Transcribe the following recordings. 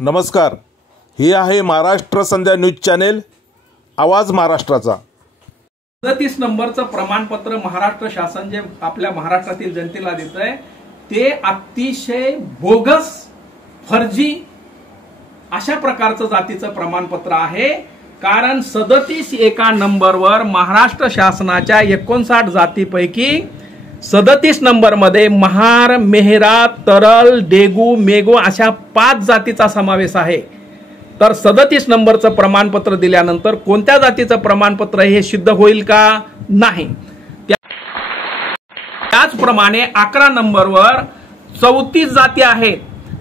नमस्कार, हे आहे महाराष्ट्र संध्या न्यूज चॅनेल, आवाज महाराष्ट्राचा। 37 नंबरचं प्रमाणपत्र महाराष्ट्र शासन जे आपल्या महाराष्ट्रातील जनतेला देतंय ते अतिशय बोगस, फर्जी अशा प्रकारचं जातीचं प्रमाणपत्र आहे। कारण 37 एका नंबरवर महाराष्ट्र शासनाच्या 59 जातीपैकी 37 नंबरमध्ये महार, मेहरा, तरल, डेगू, मेगो अशा 5 जातीचा समावेश आहे। तर 37 नंबरचं प्रमाणपत्र दिल्यानंतर कोणत्या जातीचं प्रमाणपत्र हे सिद्ध होईल का? नाही। त्याचप्रमाणे 11 नंबरवर 34 जाती आहेत,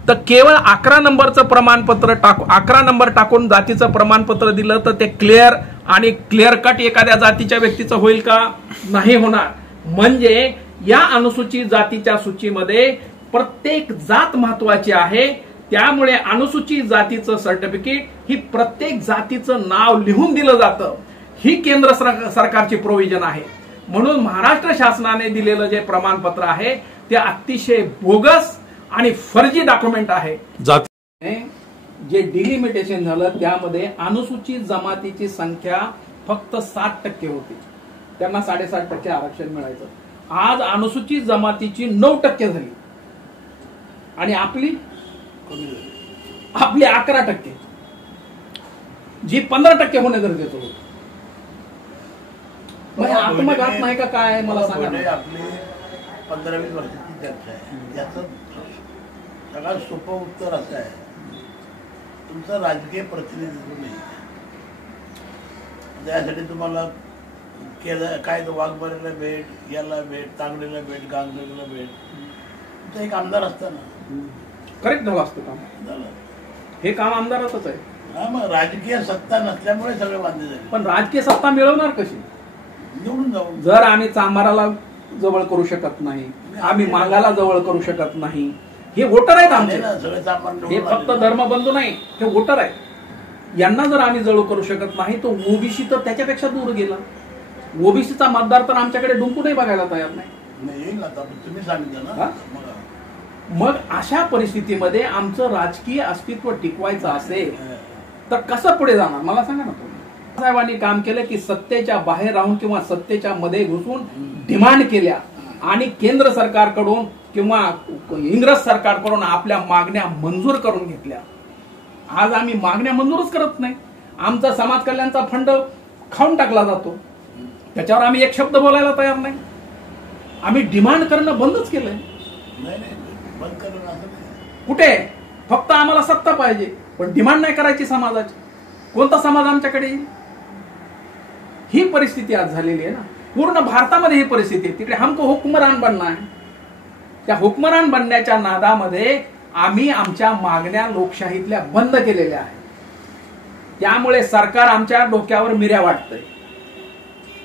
तर केवळ 11 नंबरचं प्रमाणपत्र 11 नंबर टाकून जातीचं प्रमाणपत्र दिलं तर ते क्लिअर आणि क्लिअर कट एखाद्या जातीच्या व्यक्तीचं होईल का? नाही होणार। म्हणजे या अनुसूचित जातीच्या सूचीमध्ये प्रत्येक जात महत्वाची आहे। त्यामुळे अनुसूचित जातीचं सर्टिफिकेट ही प्रत्येक जातीचं नाव लिहून दिलं जातं, ही केंद्र सरकारची प्रोव्हिजन आहे। म्हणून महाराष्ट्र शासनाने दिलेलं जे प्रमाणपत्र आहे ते अतिशय बोगस आणि फर्जी डॉक्युमेंट आहे। जे डिलिमिटेशन झालं त्यामध्ये अनुसूचित जमातीची संख्या फक्त 60% होती, त्यांना 7.5% आरक्षण मिळायचं। आज अनुसूचित जमातीची 9% झाली आणि आपली 11%, जी 15% होणे गरजेचं होतं। मग आत्मघात नाही का काय मला सांगा। आपली 15-20 वर्षाची चर्चा आहे, याचं सगळ्यात सोपं उत्तर असं आहे, तुमचं राजकीय प्रतिनिधित्व नाही। त्यासाठी तुम्हाला केलं काय, तर वाघबरेला भेट, याला भेट, तांगडीला भेट, गांगडीला भेट, तुमचं एक आमदार असताना करेक्ट झालं असतं काम, हे काम आमदाराचंच आहे। हा, मग राजकीय सत्ता नसल्यामुळे सगळे वांदे झाले। पण राजकीय सत्ता मिळवणार कशी? निवडून जाऊन। जर आम्ही चांभाराला जवळ करू शकत नाही, आम्ही मांगाला जवळ करू शकत नाही, हे वोटर आहेत आमचे, हे फक्त धर्मबंधू नाही, हे वोटर आहेत। यांना जर आम्ही जवळ करू शकत नाही तो ओबीसी तर त्याच्यापेक्षा दूर गेला। ओबीसीचा मतदार तर आमच्याकडे डुंकूनही बघायला तयार नाही। तुम्ही सांगितलं ना। मग अशा परिस्थितीमध्ये आमचं राजकीय अस्तित्व टिकवायचं असेल तर कसं पुढे जाणार मला सांगा ना तुम्ही। साहेबांनी काम केलं की सत्तेच्या बाहेर राहून किंवा सत्तेच्या मध्ये घुसून डिमांड केल्या आणि केंद्र सरकारकडून किंवा इंग्रज सरकारकडून आपल्या मागण्या मंजूर करून घेतल्या। आज आम्ही मागण्या मंजूरच करत नाही, आमचा समाज कल्याणचा फंड खाऊन टाकला जातो, त्याच्यावर आम्ही एक शब्द बोलायला तयार नाही। आम्ही डिमांड करणं बंदच केलंय। कुठे फक्त आम्हाला सत्ता पाहिजे पण डिमांड नाही करायची समाजाची। कोणता समाज आमच्याकडे येईल? ही परिस्थिती आज झालेली आहे ना, पूर्ण भारतामध्ये ही परिस्थिती आहे। तिकडे हमको हुक्मरान बनना आहे, त्या हुक्मरान बनण्याच्या नादामध्ये आम्ही आमच्या मागण्या लोकशाहीतल्या बंद केलेल्या आहेत। त्यामुळे सरकार आमच्या डोक्यावर मिऱ्या वाटतंय।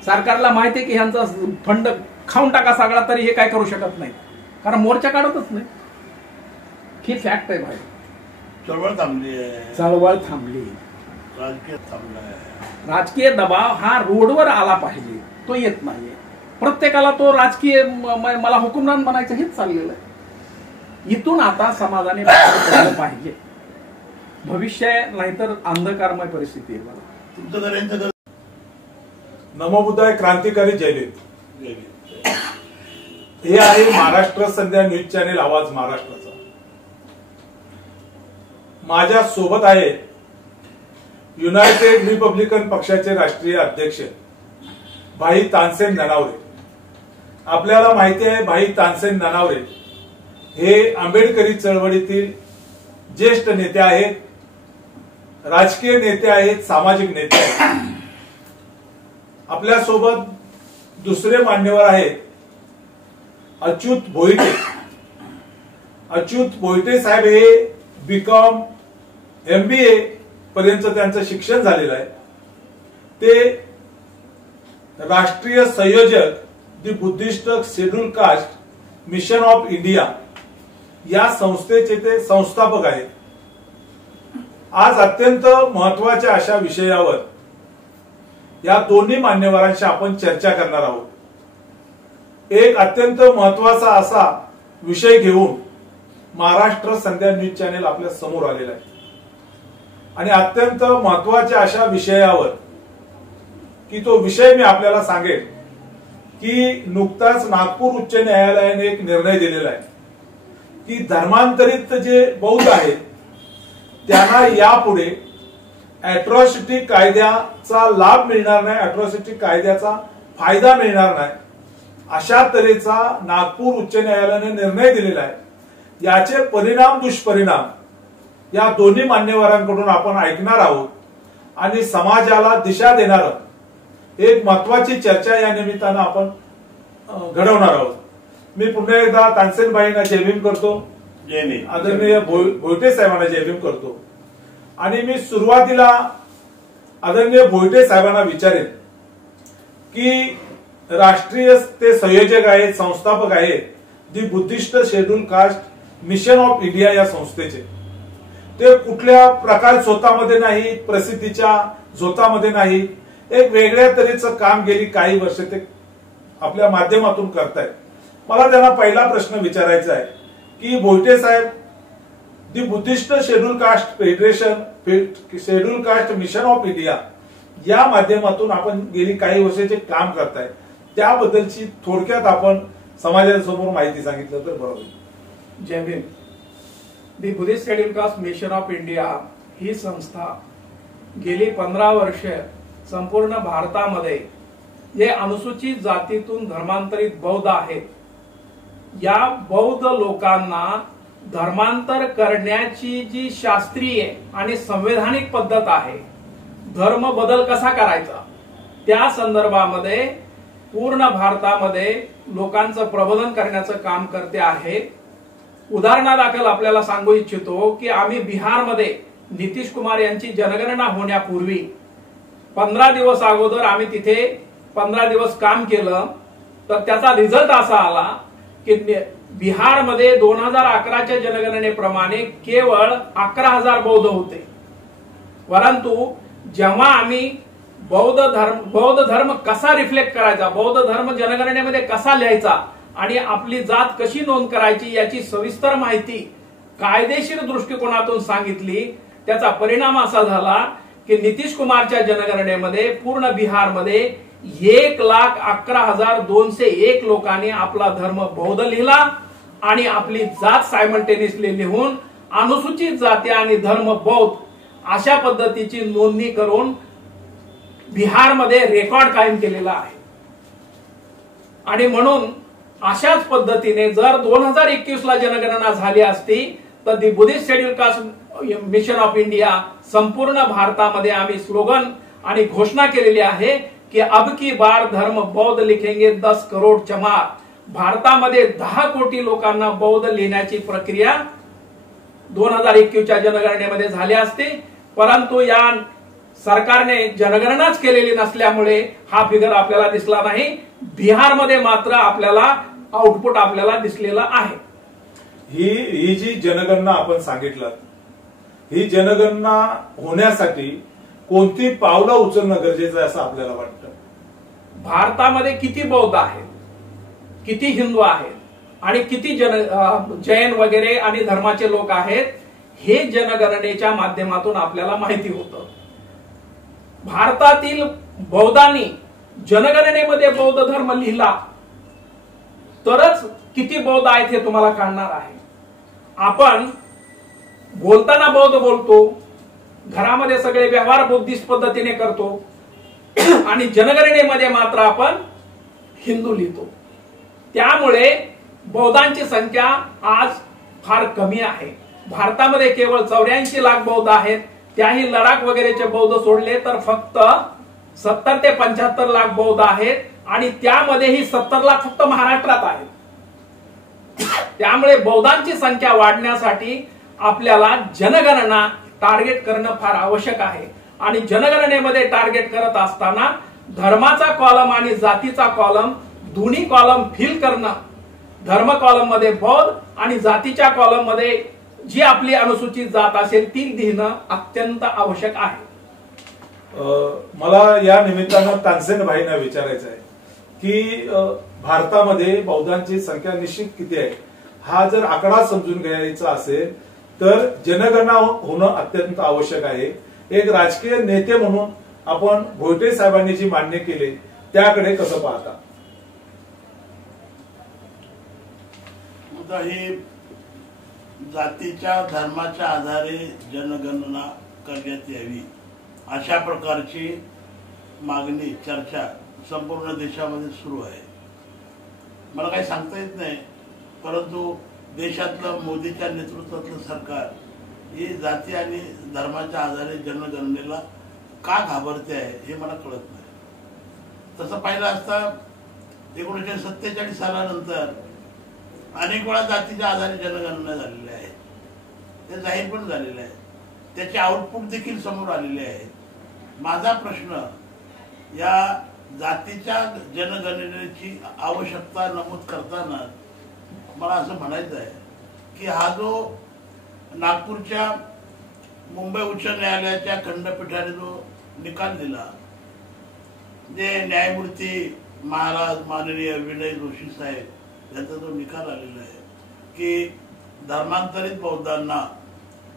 सरकारला माहिती आहे की ह्यांचा फंड खाऊन टाका सगळा तरी हे काय करू शकत नाही, कारण मोर्चा काढतच नाही। ही फॅक्ट आहे भाई। चळवळ थांबली आहे, चळवळ थांबली, राजकीय थांबलाय। राजकीय दबाव हा रोडवर आला पाहिजे, तो येत नाहीये। प्रत्येकाला तो राजकीय मला हुकुमरान बनायचं हेच चाललेलं आहे। इथून आता समाजाने बाहेर पाहिजे, भविष्य नाहीतर अंधकारमय परिस्थिती आहे। मला तुमचं घर नमो बुद्धाय क्रांतिकारी जयलेत। हे आहे महाराष्ट्र संध्या न्यूज चॅनेल, आवाज महाराष्ट्राचा। माझ्या सोबत आहे युनायटेड रिपब्लिकन पक्षाचे राष्ट्रीय अध्यक्ष भाई तानसेन ननावरे। आपल्याला माहिती आहे भाई तानसेन ननावरे हे आंबेडकरी चळवळीतील ज्येष्ठ नेते आहेत, राजकीय नेते आहेत, सामाजिक नेते आहेत। आपल्या सोबत दुसरे मान्यवर आहेत अच्युत भोईटे। अच्युत भोईटे साहेब हे बीकॉम MBA पर्यंत त्यांचं शिक्षण झालेलं आहे। ते राष्ट्रीय संयोजक the Buddhist schedule caste mission of India या संस्थेचे ते संस्थापक आहेत। आज अत्यंत महत्वाच्या अशा विषयावर या दोन्ही मान्यवरांशी आपण चर्चा करणार आहोत। एक अत्यंत महत्वाचा असा विषय घेऊन महाराष्ट्र संध्या न्यूज चॅनेल आपल्या समोर आलेला आहे। आणि अत्यंत महत्वाच्या अशा विषयावर की तो विषय मी आपल्याला सांगेन की नुकताच नागपूर उच्च न्यायालयाने एक निर्णय दिलेला आहे की धर्मांतरित जे बौद्ध आहेत त्यांना यापुढे अॅट्रॉसिटी कायद्याचा लाभ मिळणार नाही, अॅट्रॉसिटी कायद्याचा फायदा मिळणार नाही, अशा तऱ्हेचा नागपूर उच्च न्यायालयाने निर्णय दिलेला आहे. याचे परिणाम दुष्परिणाम या दोन्ही मान्यवरांकडून आपण ऐकणार आहोत आणि समाजाला दिशा देणार एक महत्वाची चर्चा या निमित्तानं आपण घडवणार आहोत. मी पुन्हा एकदा तानसेनभाईंना जय भीम करतो, आदरणीय भोईटे साहेबांना जय भीम करतो. आणि मी सुरुवातीला आदरणीय भोईटे साहेबांना विचारेन की राष्ट्रीय ते संयोजक आहेत, संस्थापक आहेत the Buddhist schedule caste mission of India या संस्थेचे. ते कुठल्या प्रकार स्वतःमध्ये नाही, प्रसिद्धीच्या झोतामध्ये नाही, एक वेगळ्या तऱ्हेचं काम गेली काही वर्ष ते आपल्या माध्यमातून करतायत. मला त्यांना पहिला प्रश्न विचारायचा आहे की भोईटे साहेब, the Buddhist schedule caste federation, schedule caste mission of India या माध्यमातून आपण गेली काही वर्षाचे काम करताय, त्याबद्दलची थोडक्यात आपण समाजासमोर माहिती सांगितलं तर बरोबर. जय Bhim. The Buddhist schedule caste mission of India ही संस्था गेली 15 वर्ष संपूर्ण भारतामध्ये जे अनुसूचित जातीतून धर्मांतरित बौद्ध आहेत या बौद्ध लोकांना धर्मांतर करण्याची जी शास्त्रीय आणि संवैधानिक पद्धत आहे, धर्म बदल कसा करायचा त्या संदर्भामध्ये पूर्ण भारतामध्ये लोकांचं प्रबोधन करण्याचं काम करते आहे. उदाहरणादाखल आपल्याला सांगू इच्छितो की आम्ही बिहारमध्ये नितीश कुमार यांची जनगणना होण्यापूर्वी 15 दिवस अगोदर आम्ही तिथे 15 दिवस काम केलं. तर त्याचा रिझल्ट असा आला की बिहारमध्ये 2011च्या जनगणनेप्रमाणे केवळ 11,000 बौद्ध होते. परंतु जेव्हा आम्ही बौद्ध धर्म कसा रिफ्लेक्ट करायचा, बौद्ध धर्म जनगणनेमध्ये कसा लिहायचा आणि आपली जात कशी नोंद करायची याची सविस्तर माहिती कायदेशीर दृष्टिकोनातून सांगितली, त्याचा परिणाम असा झाला की नितीश कुमारच्या जनगणनेमध्ये पूर्ण बिहारमध्ये 1,11,201 लोकांनी आपला धर्म बौद्ध लिहिला आणि आपली जात सायमल्टेनियसली लिहून अनुसूचित जाती आणि धर्म बौद्ध अशा पद्धतीची नोंदणी करून बिहारमध्ये रेकॉर्ड कायम केलेला आहे. आणि म्हणून अशाच पद्धतीने जर 2021ला जनगणना झाली असती तर the Buddhist schedule caste mission of India संपूर्ण भारतामध्ये आम्ही स्लोगन आणि घोषणा केलेली आहे की अब की बार धर्म बौद्ध लिखेंगे 10 करोड चमार. भारतामध्ये 10 कोटी लोकांना बौद्ध लिहिण्याची प्रक्रिया 2021च्या जनगणनेमध्ये झाली असते. परंतु या सरकारने जनगणनाच केलेली नसल्यामुळे हा फिगर आपल्याला दिसला नाही. बिहारमध्ये मात्र आपल्याला आउटपुट आपल्याला दिसलेला आहे. ही जी जनगणना आपण सांगितलं, ही जनगणना होण्यासाठी कोणती पावलं उचलणं गरजेचं आहे असं आपल्याला वाटतं? भारतामध्ये किती बौद्ध आहेत, किती हिंदू आहेत आणि किती जैन वगैरे आणि धर्माचे लोक आहेत हे जनगणनेच्या माध्यमातून आपल्याला माहिती होतं. भारतातील बौद्धांनी जनगणनेमध्ये बौद्ध धर्म लिहिला तरच किती बौद्ध आहेत हे तुम्हाला कळणार आहे. आपण बोलताना बौद्ध बोलतो, घरामध्ये सगळे व्यवहार बुद्धिस्ट पद्धतीने करतो आणि जनगणनेमध्ये मात्र आपण हिंदू लिहितो. त्यामुळे बौद्धांची संख्या आज फार कमी आहे. भारतामध्ये केवळ 84 लाख बौद्ध आहेत. त्याही लडाख वगैरेचे बौद्ध सोडले तर फक्त 70 ते 75 लाख बौद्ध आहेत आणि त्यामध्येही 70 लाख फक्त महाराष्ट्रात आहेत. त्यामुळे बौद्धांची संख्या वाढण्यासाठी आपल्याला जनगणना टार्गेट करणं फार आवश्यक आहे. आणि जनगणनेमध्ये टार्गेट करत असताना धर्माचा कॉलम आणि जातीचा कॉलम दोन्ही कॉलम फिल करणं, धर्म कॉलम मध्ये बौद्ध आणि जातीच्या कॉलम मध्ये जी आपली अनुसूचित जात असेल ती लिहिणं अत्यंत आवश्यक आहे. मला या निमित्तानं तानसेनभाईंना विचारायचं आहे की भारतामध्ये बौद्धांची संख्या निश्चित किती आहे. हा जर आकडा समजून घ्यायचा असेल तर जनगणना होणं अत्यंत आवश्यक आहे. एक राजकीय नेते म्हणून आपण भोईटे साहेबांनी जी मान्य केले त्याकडे कसं पाहता? ही जातीच्या धर्माच्या आधारे जनगणना करण्यात यावी अशा प्रकारची मागणी चर्चा संपूर्ण देशामध्ये सुरू आहे. मला काही सांगता येत नाही, परंतु देशातलं मोदीच्या नेतृत्वातलं सरकार ही जाती आणि धर्माच्या आधारे जनगणनेला का घाबरते आहे हे मला कळत नाही. तसं पाहिलं असता 1947 सालानंतर अनेक वेळा जातीच्या आधारे जनगणना झालेल्या आहेत. ते जाहीर पण झालेले आहे, त्याचे आउटपुट देखील समोर आलेले आहे. माझा प्रश्न या जातीच्या जनगणनेची आवश्यकता नमूद करताना मला असं म्हणायचं आहे की हा जो नागपूरच्या मुंबई उच्च न्यायालयाच्या खंडपीठाने जो निकाल दिला, जे न्यायमूर्ती महाराज माननीय विनय जोशी साहेब यांचा जो निकाल आलेला आहे की धर्मांतरित बौद्धांना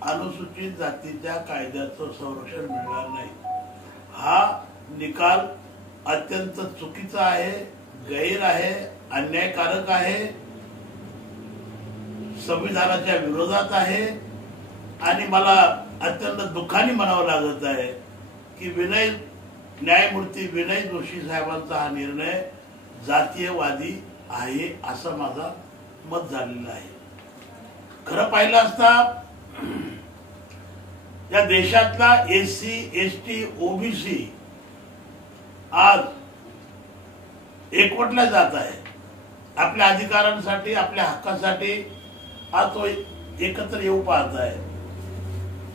अनुसूचित जातीच्या कायद्याचं संरक्षण मिळणार नाही, हा निकाल अत्यंत चुकीचा आहे, गैर आहे, अन्यायकारक आहे, संविधानाच्या विरोधात आहे. आणि मला अत्यंत दुःखाने म्हणावं लागत आहे की न्यायमूर्ती विनय जोशी साहेबांचा हा निर्णय जातीयवादी आहे असं माझा मत झालेलं आहे. खरं पाहिलं असता या देशातला एससी एसटी ओबीसी आज एकवटला जात आहे. आपल्या अधिकारांसाठी आपल्या हक्कासाठी आज तो एकत्र येऊ पाहत आहे.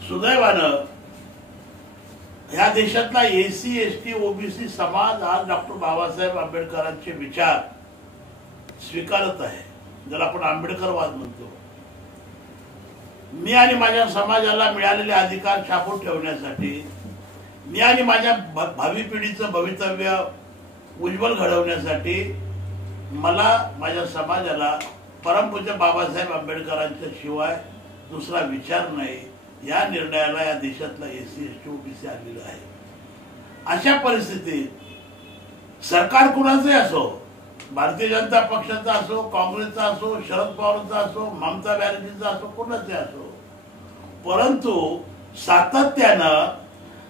सुदैवानं ह्या देशातला एससी एसटी ओबीसी समाज आज डॉक्टर बाबासाहेब आंबेडकरांचे विचार स्वीकारत आहे, ज्याला आपण आंबेडकरवाद म्हणतो. मी आणि माझ्या समाजाला मिळालेले अधिकार छापून ठेवण्यासाठी, मी आणि माझ्या भावी पिढीचं भवितव्य उज्ज्वल घडवण्यासाठी मला माझ्या समाजाला परमपूज्य बाबासाहेब आंबेडकरांच्या शिवाय दुसरा विचार नाही, या निर्णयाला या देशातला एससी एसटी ओबीसी आलेला आहे. अशा परिस्थितीत सरकार कुणाचे असो, भारतीय जनता पक्षाचा असो, काँग्रेसचा असो, शरद पवारांचा असो, ममता बॅनर्जीचा असो, कोणाचे असो, परंतु सातत्यानं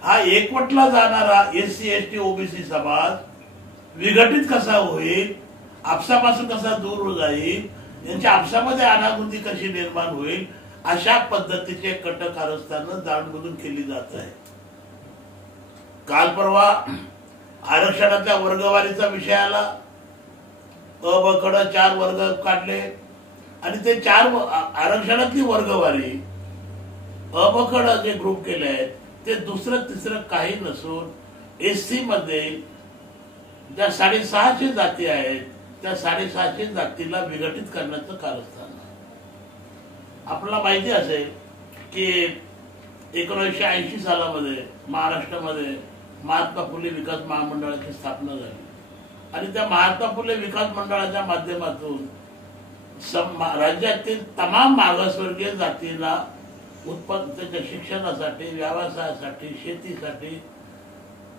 हा एकवटला जाणारा एससी एसटी ओबीसी समाज विघटित कसा होईल, आपसापासून कसा दूर जाईल, यांच्या आपसामध्ये अनागुंदी कशी निर्माण होईल, अशा पद्धतीचे कटकारस्थानं जाणबुजून केली जात आहे. काल परवा आरक्षणाच्या वर्गवारीचा विषय आला. अ ब क 4 वर्ग काढले आणि ते 4 आरक्षणातली वर्गवारी अ ब क जे ग्रुप केले आहेत ते दुसरं तिसरं काही नसून एससी मध्ये ज्या 650 जाती आहेत त्या 650 जातीला विघटित करण्याचं कारस्थान. आपल्याला माहिती असेल की 1980 सालामध्ये महाराष्ट्रामध्ये महात्मा फुले विकास महामंडळाची स्थापना झाली आणि त्या महात्मा फुले विकास मंडळाच्या माध्यमातून राज्यातील तमाम मागासवर्गीय जातींना त्याच्या शिक्षणासाठी, व्यवसायासाठी, शेतीसाठी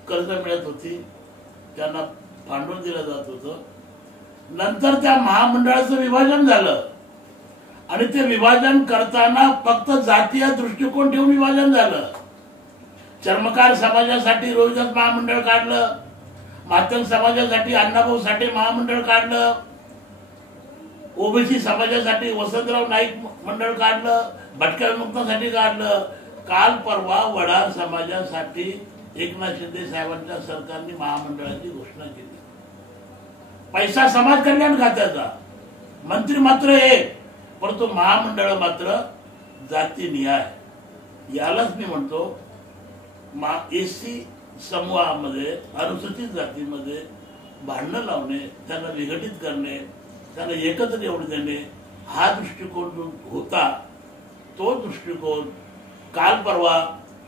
कर्ज मिळत होती, त्यांना भांडवल दिलं जात होतं. नंतर त्या महामंडळाचं विभाजन झालं आणि ते विभाजन करताना फक्त जातीय दृष्टिकोन ठेवून विभाजन झालं. चर्मकार समाजासाठी रोहिदास महामंडळ काढलं, मातंग समाजासाठी अण्णाभाऊ साठे महामंडळ काढलं, ओबीसी समाजासाठी वसंतराव नाईक मंडळ काढलं, भटक्या विमुक्तांसाठी काढलं. काल परवा वडार समाजासाठी एकनाथ शिंदे साहेबांच्या सरकारने महामंडळाची घोषणा केली. पैसा समाज कल्याण खात्याचा, मंत्री मात्र एक, परंतु महामंडळ मात्र जातीनिहाय. यालाच मी म्हणतो एससी समूहामध्ये, अनुसूचित जातीमध्ये भांडणं लावणे, त्यांना विघटित करणे, त्यांना एकत्र येऊन देणे, हा दृष्टिकोन जो होता तो दृष्टिकोन काल परवा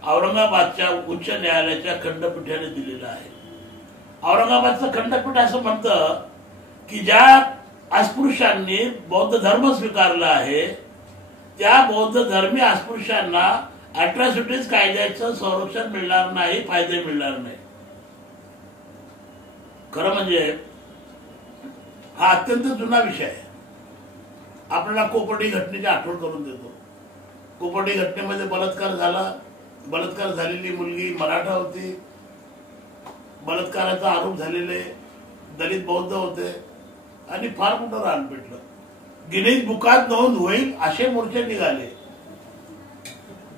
औरंगाबादच्या उच्च न्यायालयाच्या खंडपीठाने दिलेला आहे. औरंगाबादचं खंडपीठ असं म्हणतं की ज्या अस्पृश्यांनी बौद्ध धर्म स्वीकारला आहे त्या बौद्ध धर्मी अस्पृश्यांना अॅट्रॉसिटीज कायद्याचं संरक्षण मिळणार नाही, फायदे मिळणार नाही. खरं म्हणजे हा अत्यंत जुना विषय आहे. आपल्याला कोपर्डी घटनेची आठवण करून देतो. कोपर्डी घटनेमध्ये बलात्कार झाला. बलात्कार झालेली मुलगी मराठा होती. बलात्काराचा आरोप झालेले दलित बौद्ध होते आणि फार मोठं रान पेटलं. गिनीज बुकात नोंद होईल असे मोर्चे निघाले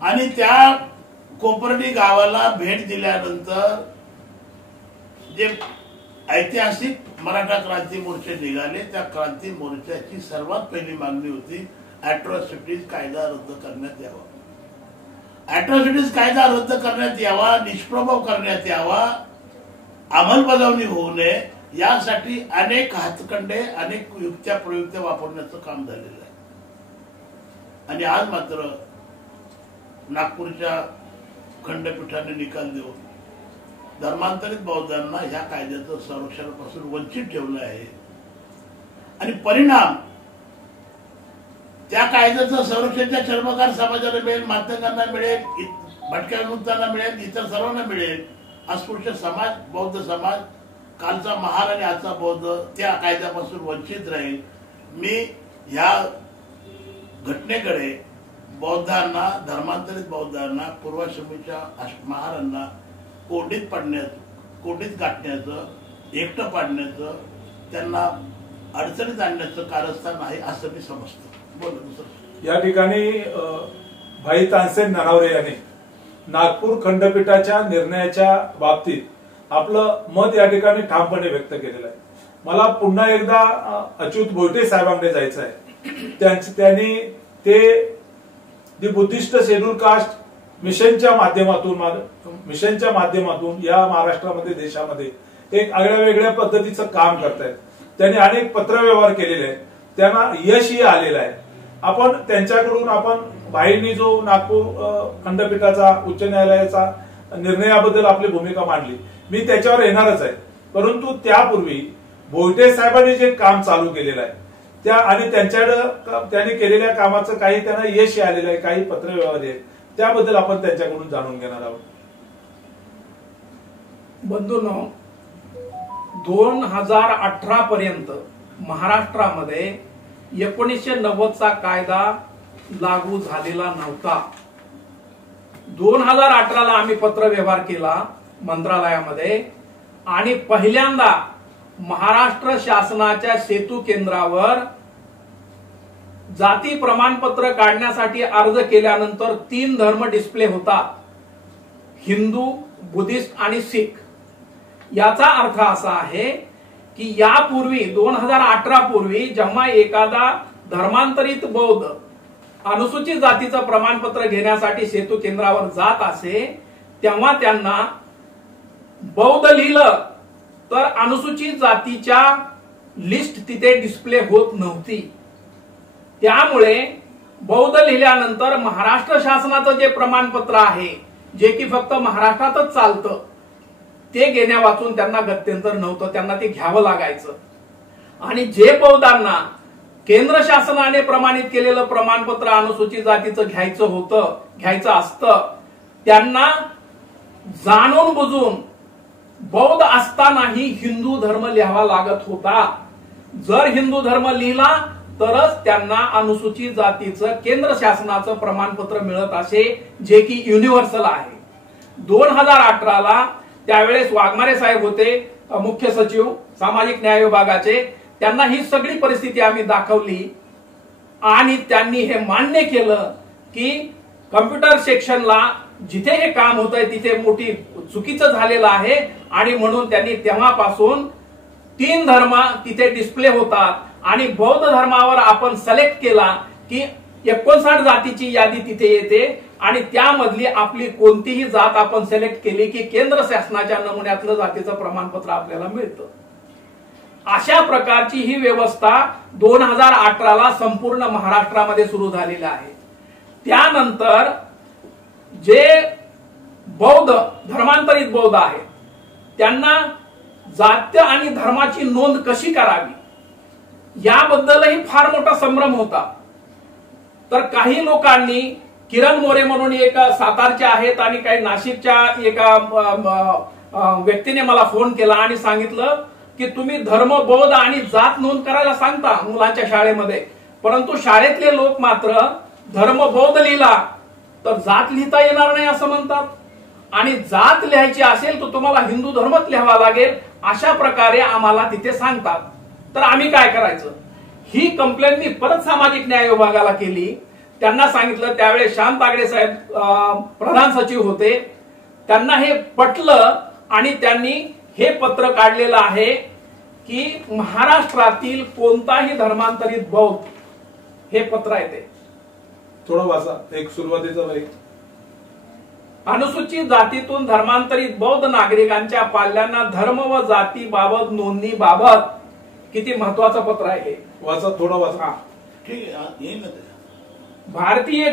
आणि त्या कोपर्डी गावाला भेट दिल्यानंतर जे ऐतिहासिक मराठा क्रांती मोर्चे निघाले, त्या क्रांती मोर्चाची सर्वात पहिली मागणी होती अॅट्रॉसिटीज कायदा रद्द करण्यात यावा. अॅट्रॉसिटीज कायदा रद्द करण्यात यावा, निष्प्रभाव करण्यात यावा, अंमलबजावणी होऊ नये यासाठी अनेक हातखंडे, अनेक युक्त्या प्रयुक्त्या वापरण्याचं काम झालेलं आहे. आणि आज मात्र नागपूरच्या खंडपीठाने निकाल देऊन धर्मांतरित बौद्धांना ह्या कायद्याचं संरक्षणापासून वंचित ठेवलं आहे. आणि परिणाम त्या कायद्याचं संरक्षण त्या चर्मकार समाजाला मिळेल, माध्यमांना मिळेल, भटक्या विमुक्तांना मिळेल, इतर सर्वांना मिळेल. अस्पृश्य समाज, बौद्ध समाज, कालचा महार आणि आजचा बौद्ध त्या कायद्यापासून वंचित राहील. मी ह्या घटनेकडे बौद्धांना, धर्मांतरित बौद्धांना, पूर्वाश्रमीच्या महारांना कोंडीत पाडण्याचं, कोंडीत गाठण्याचं, एकटं पाडण्याचं, त्यांना अडचणीत आणण्याचं कारस्थान आहे असं मी समजतो. बोल दुसरं. या ठिकाणी भाई तानसेन ननावरे यांनी नागपूर खंडपीठाच्या निर्णयाच्या बाबतीत आपलं मत या ठिकाणी ठामपणे व्यक्त केलेलं आहे. मला पुन्हा एकदा अच्युत भोईटे साहेबांकडे जायचं आहे. त्यांनी ते दि बुद्धिस्ट शेड्यूल कास्ट मिशनच्या माध्यमातून या महाराष्ट्रामध्ये, देशामध्ये एक आगळ्या वेगळ्या पद्धतीचं काम करतायत. त्यांनी अनेक पत्रव्यवहार केलेले आहेत. त्यांना यशही आलेलं आहे. आपण त्यांच्याकडून भाईंनी जो नागपूर खंडपीठाचा, उच्च न्यायालयाचा निर्णयाबद्दल आपली भूमिका मांडली, मी त्याच्यावर येणारच आहे. परंतु त्यापूर्वी भोईटे साहेबांनी जे काम चालू केलेलं आहे त्या आणि त्यांनी केलेल्या कामाचं काही त्यांना यश आलेलं आहे, काही पत्रव्यवहार आहेत, त्याबद्दल आपण त्यांच्याकडून जाणून घेणार आहोत. बंधूंनो, 2018 पर्यंत महाराष्ट्रामध्ये 1990चा कायदा लागू झालेला नव्हता. 2018ला आम्ही पत्रव्यवहार केला मंत्रालयामध्ये आणि पहिल्यांदा महाराष्ट्र शासनाच्या सेतू केंद्रावर जाती प्रमाणपत्र काढण्यासाठी अर्ज केल्यानंतर 3 धर्म डिस्प्ले होता, हिंदू, बुद्धिस्ट आणि सिख. याचा अर्थ असा आहे की यापूर्वी 2018 पूर्वी जेव्हा एखादा धर्मांतरित बौद्ध अनुसूचित जातीचं प्रमाणपत्र घेण्यासाठी सेतू केंद्रावर जात असे तेव्हा त्यांना बौद्ध लिहिलं तर अनुसूचित जातीच्या लिस्ट तिथे डिस्प्ले होत नव्हती. त्यामुळे बौद्ध लिहिल्यानंतर महाराष्ट्र शासनाचं जे प्रमाणपत्र आहे, जे की फक्त महाराष्ट्रातच चालतं, ते घेण्या वाचून त्यांना गत्यंतर नव्हतं, त्यांना ते घ्यावं लागायचं. आणि जे बौद्धांना केंद्र शासनाने प्रमाणित केलेलं प्रमाणपत्र अनुसूचित जातीचं घ्यायचं असतं, त्यांना जाणून बुजून बौद्ध असतानाही हिंदू धर्म लिहावा लागत होता. जर हिंदू धर्म लिहिला तरच त्यांना अनुसूचित जातीचं केंद्र शासनाचं प्रमाणपत्र मिळत असे, जे की युनिव्हर्सल आहे. 2018ला त्यावेळेस वाघमारे साहेब होते मुख्य सचिव सामाजिक न्याय विभागाचे. त्यांना ही सगळी परिस्थिती आम्ही दाखवली आणि त्यांनी हे मान्य केलं की कम्प्युटर सेक्शनला जिथे हे काम होत आहे तिथे मोठी चुकीचं झालेलं आहे आणि म्हणून त्यांनी तेव्हापासून 3 धर्म तिथे डिस्प्ले होतात आणि बौद्ध धर्मावर आपण सिलेक्ट केला की 59 जातीची यादी तिथे येते आणि त्यामधली आपली कोणतीही जात आपण सिलेक्ट केली की केंद्र शासनाच्या नमुन्यातलं जातीचं प्रमाणपत्र आपल्याला मिळतं. अशा प्रकारची ही व्यवस्था 2018ला संपूर्ण महाराष्ट्रामध्ये सुरू झालेली आहे. त्यानंतर जे बौद्ध, धर्मांतरित बौद्ध आहेत, त्यांना जात्य आणि धर्माची नोंद कशी करावी याबद्दलही फार मोठा संभ्रम होता. तर काही लोकांनी किरण मोरे म्हणून एक सातारच्या आहेत आणि काही नाशिकच्या एका व्यक्तीने मला फोन केला आणि सांगितलं की तुम्ही धर्म, बौद्ध आणि जात नोंद करायला सांगता मुलांच्या शाळेमध्ये, परंतु शाळेतले लोक मात्र धर्म बौद्ध लिहिला तर जात लिहिता येणार नाही असं म्हणतात, आणि जात लिहायची असेल तर तुम्हाला हिंदू धर्मच लिहावा लागेल अशा प्रकारे आम्हाला तिथे सांगतात. तर आम्ही काय करायचं? ही कंप्लेंट मी परत सामाजिक न्याय विभागाला केली. त्यांना सांगितलं, त्यावेळेस श्याम तागडे साहेब प्रधान सचिव होते, त्यांना हे पटलं आणि त्यांनी हे पत्र काढलेलं आहे की महाराष्ट्रातील कोणताही धर्मांतरित बौद्ध, हे पत्र आहे ते थोडं वाचा, एक सुरुवातीचा भाई. अनुसूचित जातीतून धर्मांतरित बौद्ध नागरिकांच्या पाल्यांना धर्म व जाती बाबत नोंदणी बाबत, किती महत्वाचं पत्र आहे हे, वाचा, थोडं वाचा. ठीक आहे, येईल ना ते. भारतीय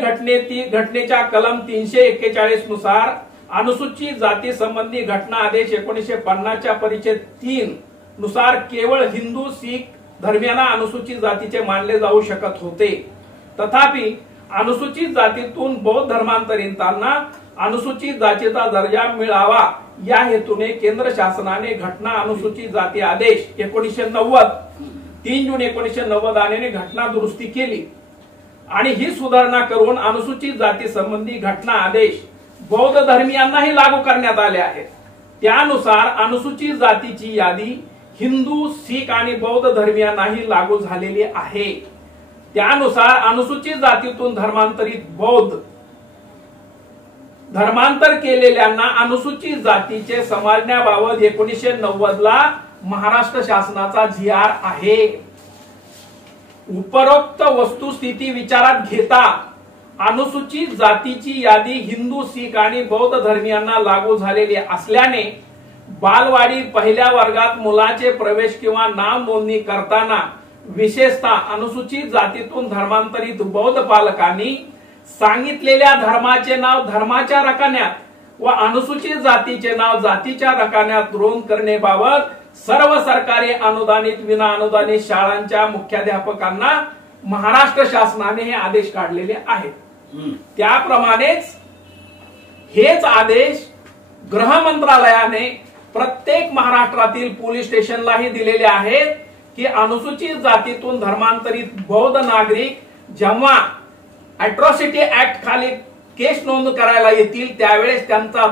घटनेच्या कलम 341 नुसार अनुसूचित जाती संबंधी घटना आदेश 1950 परिच्छेद 3 नुसार केवळ हिंदू, शीख धर्मियांना अनुसूचित जातीचे मानले जाऊ शकत होते. तथापि अनुसूचित जातीतून बौद्ध धर्मांतरितांना अनुसूचित जातीचा दर्जा मिळावा या हेतूने केंद्र शासनाने घटना अनुसूचित जाती आदेश 1990 3 जून 1990 आने घटना दुरुस्ती केली आणि ही सुधारणा करून अनुसूचित जाती संबंधी घटना आदेश बौद्ध धर्मियांनाही लागू करण्यात आले आहेत. त्यानुसार अनुसूचित जातीची यादी हिंदू, शीख आणि बौद्ध धर्मियांनाही लागू झालेली आहे. त्यानुसार अनुसूचित जातीतून धर्मांतरित बौद्ध धर्मांतर केलेल्यांना अनुसूचित जातीचे समजण्याबाबत 1990 ला महाराष्ट्र शासनाचा GR आहे. उपरोक्त वस्तुस्थिती विचारात घेता अनुसूचित जातीची यादी हिंदू, शीख आणि बौद्ध धर्मियांना लागू झालेली असल्याने बालवाडी पहिल्या वर्गात मुलाचे प्रवेश किंवा नाव नोंदणी करताना विशेषतः अनुसूचित जातीतून धर्मांतरित बौद्ध पालकांनी सांगितलेल्या धर्माचे नाव धर्माच्या रकान्यात व अनुसूचित जातीचे नाव जातीच्या रकान्यात नोंद करण्याबाबत सर्व सरकारी अनुदानित, विना अनुदानित शाळांच्या मुख्याध्यापकांना महाराष्ट्र शासनाने हे आदेश काढलेले आहेत. त्याप्रमाणेच हेच आदेश गृह मंत्रालयाने प्रत्येक महाराष्ट्रातील पोलीस स्टेशनलाही दिलेले आहेत की अनुसूचित जातीतून धर्मांतरित बौद्ध नागरिक जेव्हा अॅट्रॉसिटी ऍक्ट खाली केस नोंद करायला येतील त्यावेळेस त्यांचा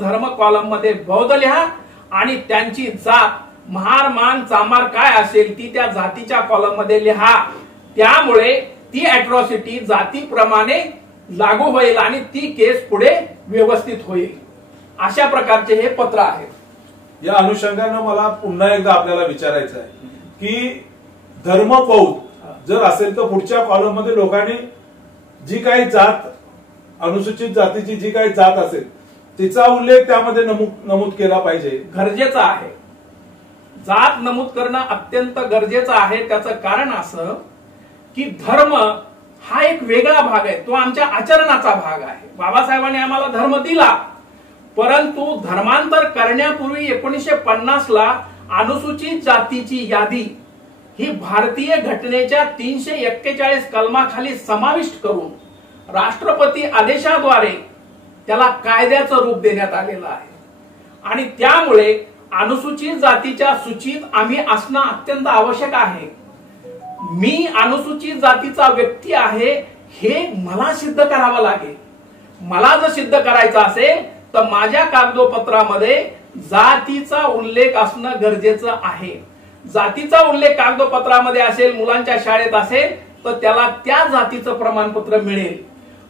धर्म कॉलम मध्ये बौद्ध लिहा आणि त्यांची जात महार, मान, चामार काय असेल ती त्या जातीच्या कॉलम मध्ये लिहा. त्यामुळे ती अॅट्रॉसिटी जातीप्रमाणे लागू होईल आणि ती केस पुढे व्यवस्थित होईल. अशा प्रकारचे हे पत्र आहे. या अनुषंगाने मला पुन्हा एकदा आपल्याला विचारायचं आहे की धर्म बौद्ध जर असेल तर पुढच्या कॉलम मध्ये लोकांनी जी काही जात, अनुसूचित जातीची जी काही जात असेल तिचा उल्लेख त्यामध्ये नमूद केला पाहिजे, गरजेचं आहे. जात नमूद करणं अत्यंत गरजेचं आहे. त्याचं कारण असं की धर्म हा एक वेगळा भाग आहे, तो आमच्या आचरणाचा भाग आहे. बाबासाहेबांनी आम्हाला धर्म दिला, परंतु धर्मांतर करण्यापूर्वी 1950 ला अनुसूचित जातीची यादी ही भारतीय घटनेच्या 341 कलमाखाली समाविष्ट करून राष्ट्रपती आदेशाद्वारे त्याला कायद्याचं रूप देण्यात आलेलं आहे. आणि त्यामुळे अनुसूचित जातीच्या सूचीत आम्ही असणं अत्यंत आवश्यक आहे. मी अनुसूचित जातीचा व्यक्ती आहे हे मला सिद्ध करावं लागेल. मला जर सिद्ध करायचं असेल तर माझ्या कागदोपत्रामध्ये जातीचा उल्लेख असणं गरजेचं आहे. जातीचा उल्लेख कागदोपत्रामध्ये असेल, मुलांच्या शाळेत असेल तर त्याला त्या जातीचं प्रमाणपत्र मिळेल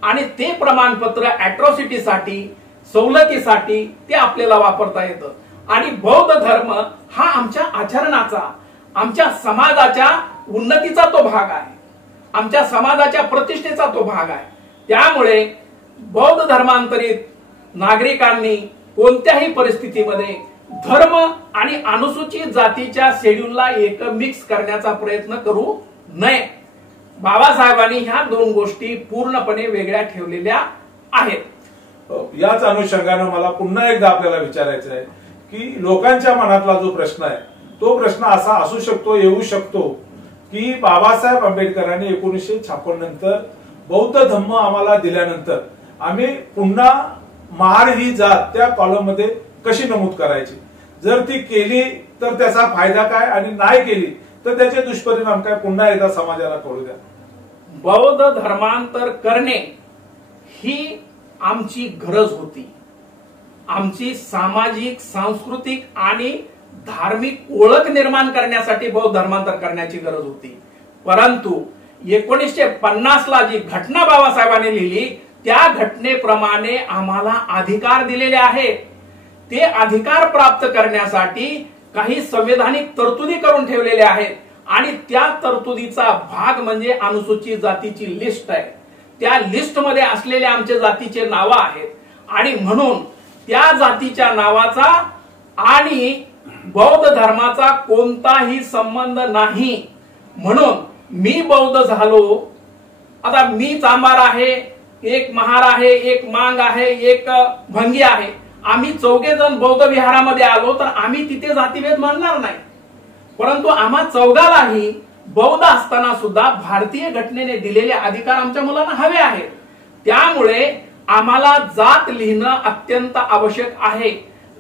आणि ते प्रमाणपत्र अॅट्रॉसिटीसाठी, सवलतीसाठी ते आपल्याला वापरता येतं. आणि बौद्ध धर्म हा आमच्या आचरणाचा, आमच्या समाजाच्या उन्नतीचा तो भाग आहे, आमच्या समाजाच्या प्रतिष्ठेचा तो भाग आहे. त्यामुळे बौद्ध धर्मांतरित नागरिकांनी कोणत्याही परिस्थितीमध्ये धर्म आणि अनुसूचित जातीच्या शेड्यूलला एक मिक्स करण्याचा प्रयत्न करू नये. बाबासाहेबांनी ह्या दोन गोष्टी पूर्णपणे वेगळ्या ठेवलेल्या आहेत. याच अनुषंगाने मला पुन्हा एकदा आपल्याला विचारायचं आहे की लोकांच्या मनातला जो प्रश्न आहे तो प्रश्न असा असू शकतो, येऊ शकतो की बाबासाहेब आंबेडकरांनी 1956 नंतर बौद्ध धम्म आम्हाला दिल्यानंतर आम्ही पुन्हा महार ही जात त्या कॉलम मध्ये कशी नमूद करायची, जर ती केली तर त्याचा फायदा काय आणि नाही केली तर त्याचे दुष्परिणाम काय, पुन्हा एकदा समाजाला कळू द्या. बौद्ध धर्मांतर करणे ही आमची गरज होती. आमची सामाजिक, सांस्कृतिक आणि धार्मिक ओळख निर्माण करण्यासाठी बौद्ध धर्मांतर करण्याची गरज होती. परंतु 1950 ला जी घटना बाबासाहेबांनी लिहिली त्या घटनेप्रमाणे आम्हाला अधिकार दिलेले आहेत. ते अधिकार प्राप्त करण्यासाठी काही संवैधानिक तरतुदी करून ठेवलेल्या आहेत आणि त्या तरतुदीचा भाग म्हणजे अनुसूचित जातीची लिस्ट आहे. त्या लिस्ट मध्ये असलेले आमच्या जातीचे नाव आहेत आणि म्हणून त्या जातीच्या नावाचा आणि बौद्ध धर्माचा कोणताही संबंध नाही. म्हणून मी बौद्ध झालो, आता मी चांभार आहे, एक महार आहे, एक मांग आहे, एक भंगी आहे, आम्ही चौघे जण बौद्ध विहारामध्ये आलो तर आम्ही तिथे जातीभेद मानणार नाही. परंतु आम्हा चौघालाही बौद्ध असताना सुद्धा भारतीय घटनेने दिलेले अधिकार आमच्या मुलांना हवे आहेत. त्यामुळे आम्हाला जात लिहिणं अत्यंत आवश्यक आहे.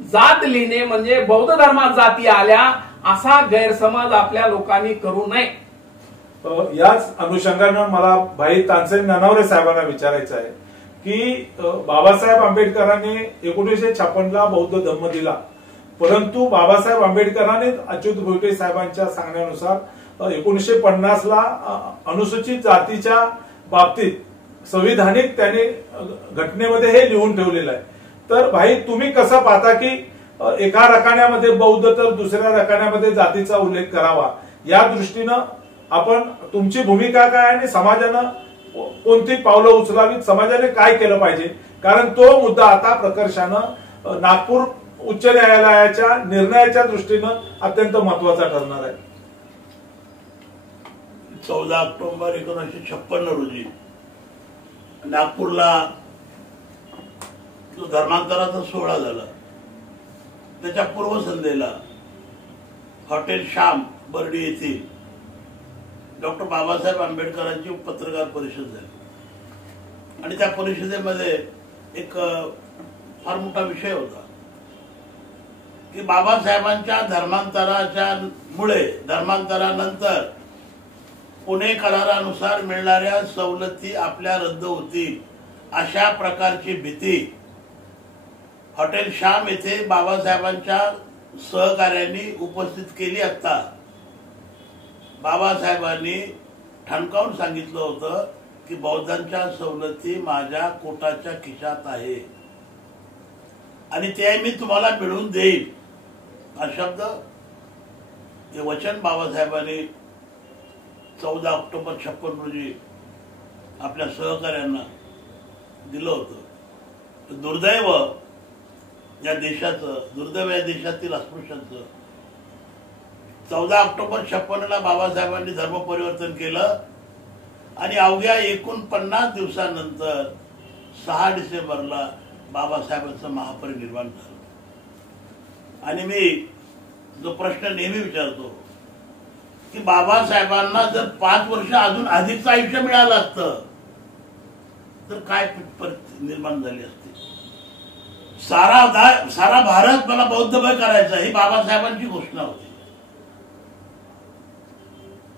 जात लिहिणे म्हणजे बौद्ध धर्मात जाती आल्या असा गैरसमज आपल्या लोकांनी करू नये. याच अनुषंगाने मला भाई तानसेन ननावरे साहेबांना विचारायचं आहे की बाबासाहेब आंबेडकरांनी 1956 ला बौद्ध धम्म दिला, परंतु बाबासाहेब आंबेडकरांनी अच्युत भोईटे साहेबांच्या सांगण्यानुसार 1950 ला अनुसूचित जातीच्या बाबतीत संविधानिक त्याने घटनेमध्ये हे लिहून ठेवलेलं आहे. तर भाई तुम्ही कसं पाहता की एका रकान्यामध्ये बौद्ध तर दुसऱ्या रकान्यामध्ये जातीचा उल्लेख करावा, या दृष्टीनं आपण तुमची भूमिका काय आणि समाजानं कोणती पावलं उचलावीत, समाजाने काय केलं पाहिजे, कारण तो मुद्दा आता प्रकर्षानं नागपूर उच्च न्यायालयाच्या निर्णयाच्या दृष्टीनं अत्यंत महत्वाचा ठरणार आहे. 14 ऑक्टोबर 1956 रोजी नागपूरला जो धर्मांतराचा सोहळा झाला त्याच्या पूर्वसंध्येला हॉटेल श्याम बर्डी येथील डॉक्टर बाबासाहेब आंबेडकरांची पत्रकार परिषद झाली आणि त्या परिषदेमध्ये एक फार मोठा विषय होता की बाबासाहेबांच्या धर्मांतरानंतर पुणे करारानुसार मिळणाऱ्या सवलती आपल्या रद्द होतील अशा प्रकारची भीती हॉटेल श्याम येथे बाबासाहेबांच्या सहकार्यांनी उपस्थित केली असता बाबासाहेबांनी ठणकावून सांगितलं होतं की बौद्धांच्या सवलती माझ्या कोटाच्या खिशात आहे आणि ते मी तुम्हाला मिळवून देईल, हा शब्द हे वचन बाबासाहेबांनी 14 ऑक्टोबर 56 रोजी आपल्या सहकार्यांना दिलं होतं. दुर्दैव या देशातील अस्पृश्यांचं 14 ऑक्टोबर 56 ला बाबासाहेबांनी धर्म परिवर्तन केलं आणि अवघ्या 49 दिवसानंतर 6 डिसेंबरला बाबासाहेबांचं महापरिनिर्वाण झालं. आणि मी जो प्रश्न नेहमी विचारतो की बाबासाहेबांना जर 5 वर्ष अजून अधिकचं आयुष्य मिळालं असतं तर काय परिस्थिती निर्माण झाली असती. सारा भारत मला बौद्धमय करायचा ही बाबासाहेबांची घोषणा होती.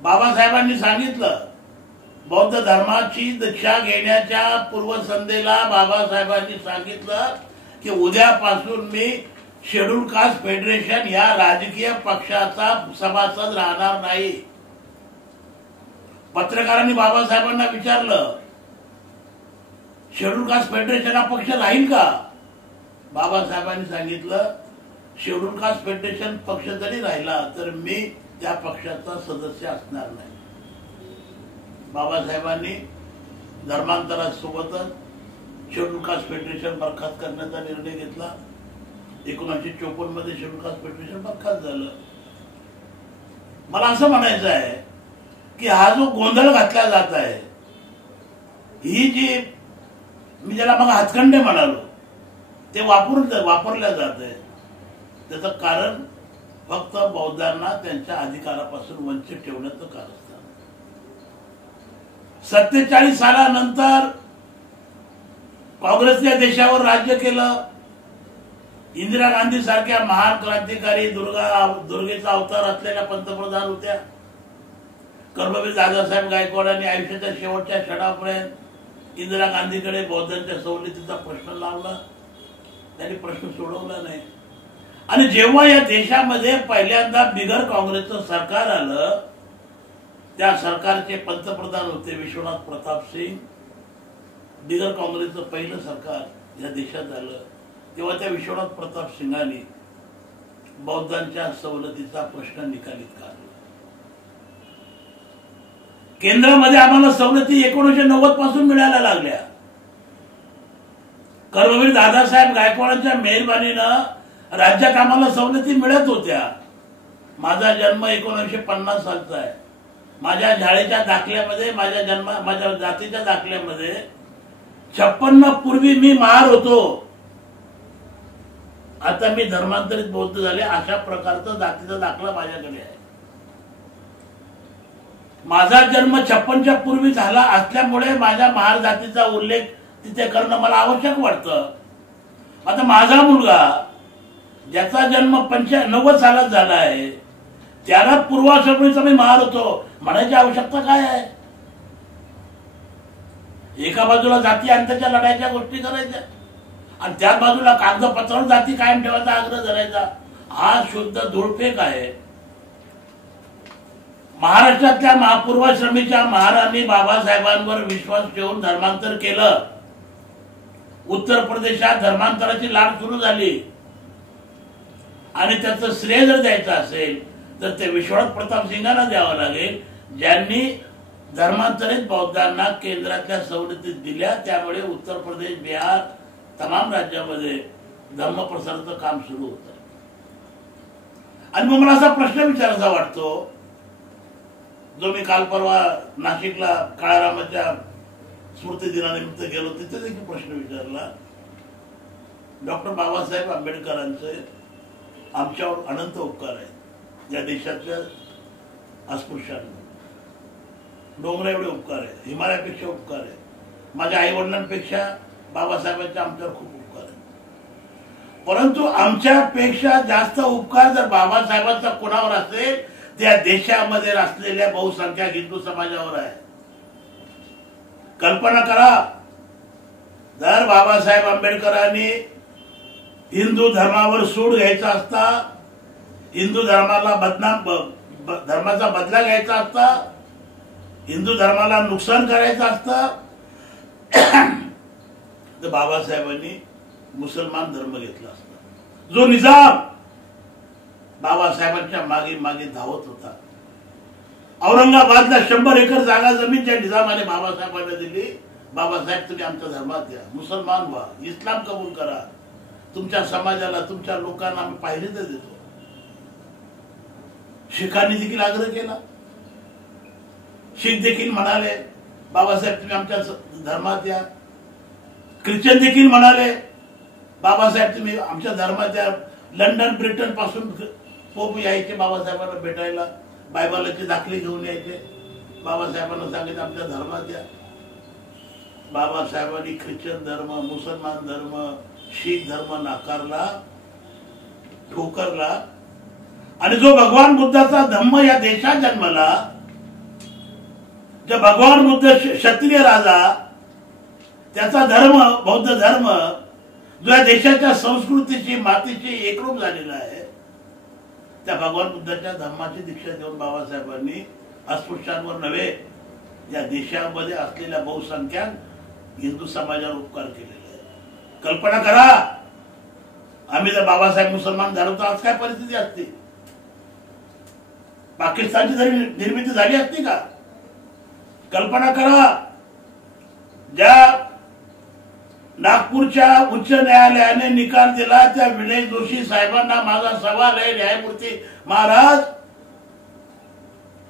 बाबासाहेबांनी सांगितलं, बौद्ध धर्माची दीक्षा घेण्याच्या पूर्वसंध्येला बाबासाहेबांनी सांगितलं की उद्यापासून मी शेड्यूल कास्ट फेडरेशन या राजकीय पक्षाचा सभासद राहणार नाही. पत्रकारांनी बाबासाहेबांना विचारलं, शेड्यूल कास्ट फेडरेशन हा पक्ष राहील का? बाबासाहेबांनी सांगितलं, शेड्यूल कास्ट फेडरेशन पक्ष जरी राहिला तर मी त्या पक्षाचा सदस्य असणार नाही. बाबासाहेबांनी धर्मांतरासोबतच शेड्यूल कास्ट फेडरेशन बरखास्त करण्याचा निर्णय घेतला. 1954 मध्ये शेड्यूल कास्ट फेडरेशन बरखास्त झालं. मला असं म्हणायचं आहे की हा जो गोंधळ घातला जात आहे, ही जी मी ज्याला मग हातखंडे म्हणालो ते वापरल्या जात आहे, त्याचं कारण फक्त बौद्धांना त्यांच्या अधिकारापासून वंचित ठेवण्याचं कारस्थान. 47 सालानंतर काँग्रेसने देशावर राज्य केलं. इंदिरा गांधी सारख्या महान क्रांतिकारी दुर्गेचा अवतार असलेल्या पंतप्रधान होत्या. कर्मवीर दादासाहेब गायकवाडांनी आयुष्याच्या शेवटच्या क्षणापर्यंत इंदिरा गांधीकडे बौद्धांच्या सवलतीचा प्रश्न लावला. त्यांनी प्रश्न सोडवला नाही. आणि जेव्हा या देशामध्ये पहिल्यांदा बिगर काँग्रेसचं सरकार आलं, त्या सरकारचे पंतप्रधान होते विश्वनाथ प्रताप सिंग. बिगर काँग्रेसचं पहिलं सरकार या देशात आलं, तेव्हा त्या विश्वनाथ प्रताप सिंगांनी बौद्धांच्या सवलतीचा प्रश्न निकालीत काढला. केंद्रामध्ये आम्हाला सवलती 1990 पासून मिळायला लागल्या. कर्मवीर दादासाहेब गायकवाडांच्या मेहरबानीनं राज्यात आम्हाला सवलती मिळत होत्या. माझा जन्म 1950 सालचा आहे. माझ्या शाळेच्या दाखल्यामध्ये माझ्या जातीच्या दाखल्यामध्ये 56 पूर्वी मी महार होतो. आता मी धर्मांतरित बौद्ध झाले, अशा प्रकारचा जातीचा दाखला माझ्याकडे आहे. माझा जन्म 56च्या पूर्वी झाला असल्यामुळे माझ्या महार जातीचा उल्लेख तिथे करणं मला आवश्यक वाटतं. आता माझा मुलगा ज्याचा जन्म 90 सालात झाला आहे, त्याला पूर्वाश्रमीचा मी महार होतो म्हणायची आवश्यकता काय आहे? एका बाजूला जाती अंताच्या लढाईच्या गोष्टी करायच्या आणि त्या बाजूला कागदपत्रावर जाती कायम ठेवायचा आग्रह धरायचा. हा शुद्ध धूळफेक आहे. महाराष्ट्रातल्या महापूर्वाश्रमीच्या महारांनी बाबासाहेबांवर विश्वास ठेवून धर्मांतर केलं. उत्तर प्रदेशात धर्मांतराची लाट सुरू झाली आणि त्याचं श्रेय जर द्यायचं असेल तर ते विश्वनाथ प्रताप सिंगांना द्यावं लागेल, ज्यांनी धर्मांतरित बौद्धांना केंद्रातल्या सवलती दिल्या. त्यामुळे उत्तर प्रदेश, बिहार, तमाम राज्यामध्ये धर्मप्रसाराचं काम सुरू होतं. आणि मग मला असा प्रश्न विचारायचा वाटतो, जो मी काल परवा नाशिकला काळारामाच्या स्मृती दिनानिमित्त गेलो, तिथे देखील प्रश्न विचारला. डॉक्टर बाबासाहेब आंबेडकरांचे आमच्यावर अनंत उपकार आहेत. या देशातल्या अस्पृश्यांवर डोंगरा एवढे उपकार आहेत, हिमालयापेक्षा उपकार आहेत. माझ्या आई वडिलांपेक्षा बाबासाहेबांचे आमच्यावर खूप उपकार आहेत. परंतु आमच्यापेक्षा जास्त उपकार जर बाबासाहेबांचा कोणावर असेल, त्या देशामध्ये असलेल्या बहुसंख्याक हिंदू समाजावर आहे. कल्पना करा, जर बाबासाहेब आंबेडकरांनी हिंदू धर्मावर सूड घ्यायचा असता, हिंदू धर्माला धर्माचा बदला घ्यायचा असता, हिंदू धर्माला नुकसान करायचं असतं, तर बाबासाहेबांनी मुसलमान धर्म घेतला असता. जो निजाम बाबासाहेबांच्या मागे मागे धावत होता. औरंगाबादला 100 एकर जागा जमीन ज्या निजामाने बाबासाहेबांना दिली, बाबासाहेब तुम्ही आमच्या धर्मात द्या, मुसलमान व्हा, इस्लाम कबूल करा, तुमच्या समाजाला, तुमच्या लोकांना आम्ही पाहिले तर देतो. शिखांनी देखील आग्रह केला. शीख देखील म्हणाले बाबासाहेब तुम्ही आमच्या धर्मात या. ख्रिश्चन देखील म्हणाले बाबासाहेब तुम्ही आमच्या धर्मात या. लंडन, ब्रिटन पासून पोप यायचे बाबासाहेबांना भेटायला, बायबलाची दाखले घेऊन यायचे. बाबासाहेबांना सांगितलं आमच्या धर्मात या. बाबासाहेबांनी ख्रिश्चन धर्म, मुसलमान धर्म, शीख धर्म नाकारला, ठोकरला. आणि जो भगवान बुद्धाचा धम्म या देशात जन्मला, जो भगवान बुद्ध क्षत्रिय राजा, त्याचा धर्म बौद्ध धर्म जो या देशाच्या संस्कृतीची, मातीची एकरूप झालेला आहे, त्या भगवान बुद्धाच्या धर्माची दीक्षा देऊन बाबासाहेबांनी अस्पृश्यांवर नव्हे, या देशामध्ये असलेल्या बहुसंख्याक हिंदू समाजावर उपकार केलेले आहे. कल्पना करा, आम्ही जर बाबासाहेब मुसलमान झालो तर आज काय परिस्थिती असते? पाकिस्तानची जरी निर्मिती झाली असती का? कल्पना करा, ज्या नागपूरच्या उच्च न्यायालयाने निकाल दिला त्या विनय जोशी साहेबांना माझा सवाल आहे, न्यायमूर्ती महाराज,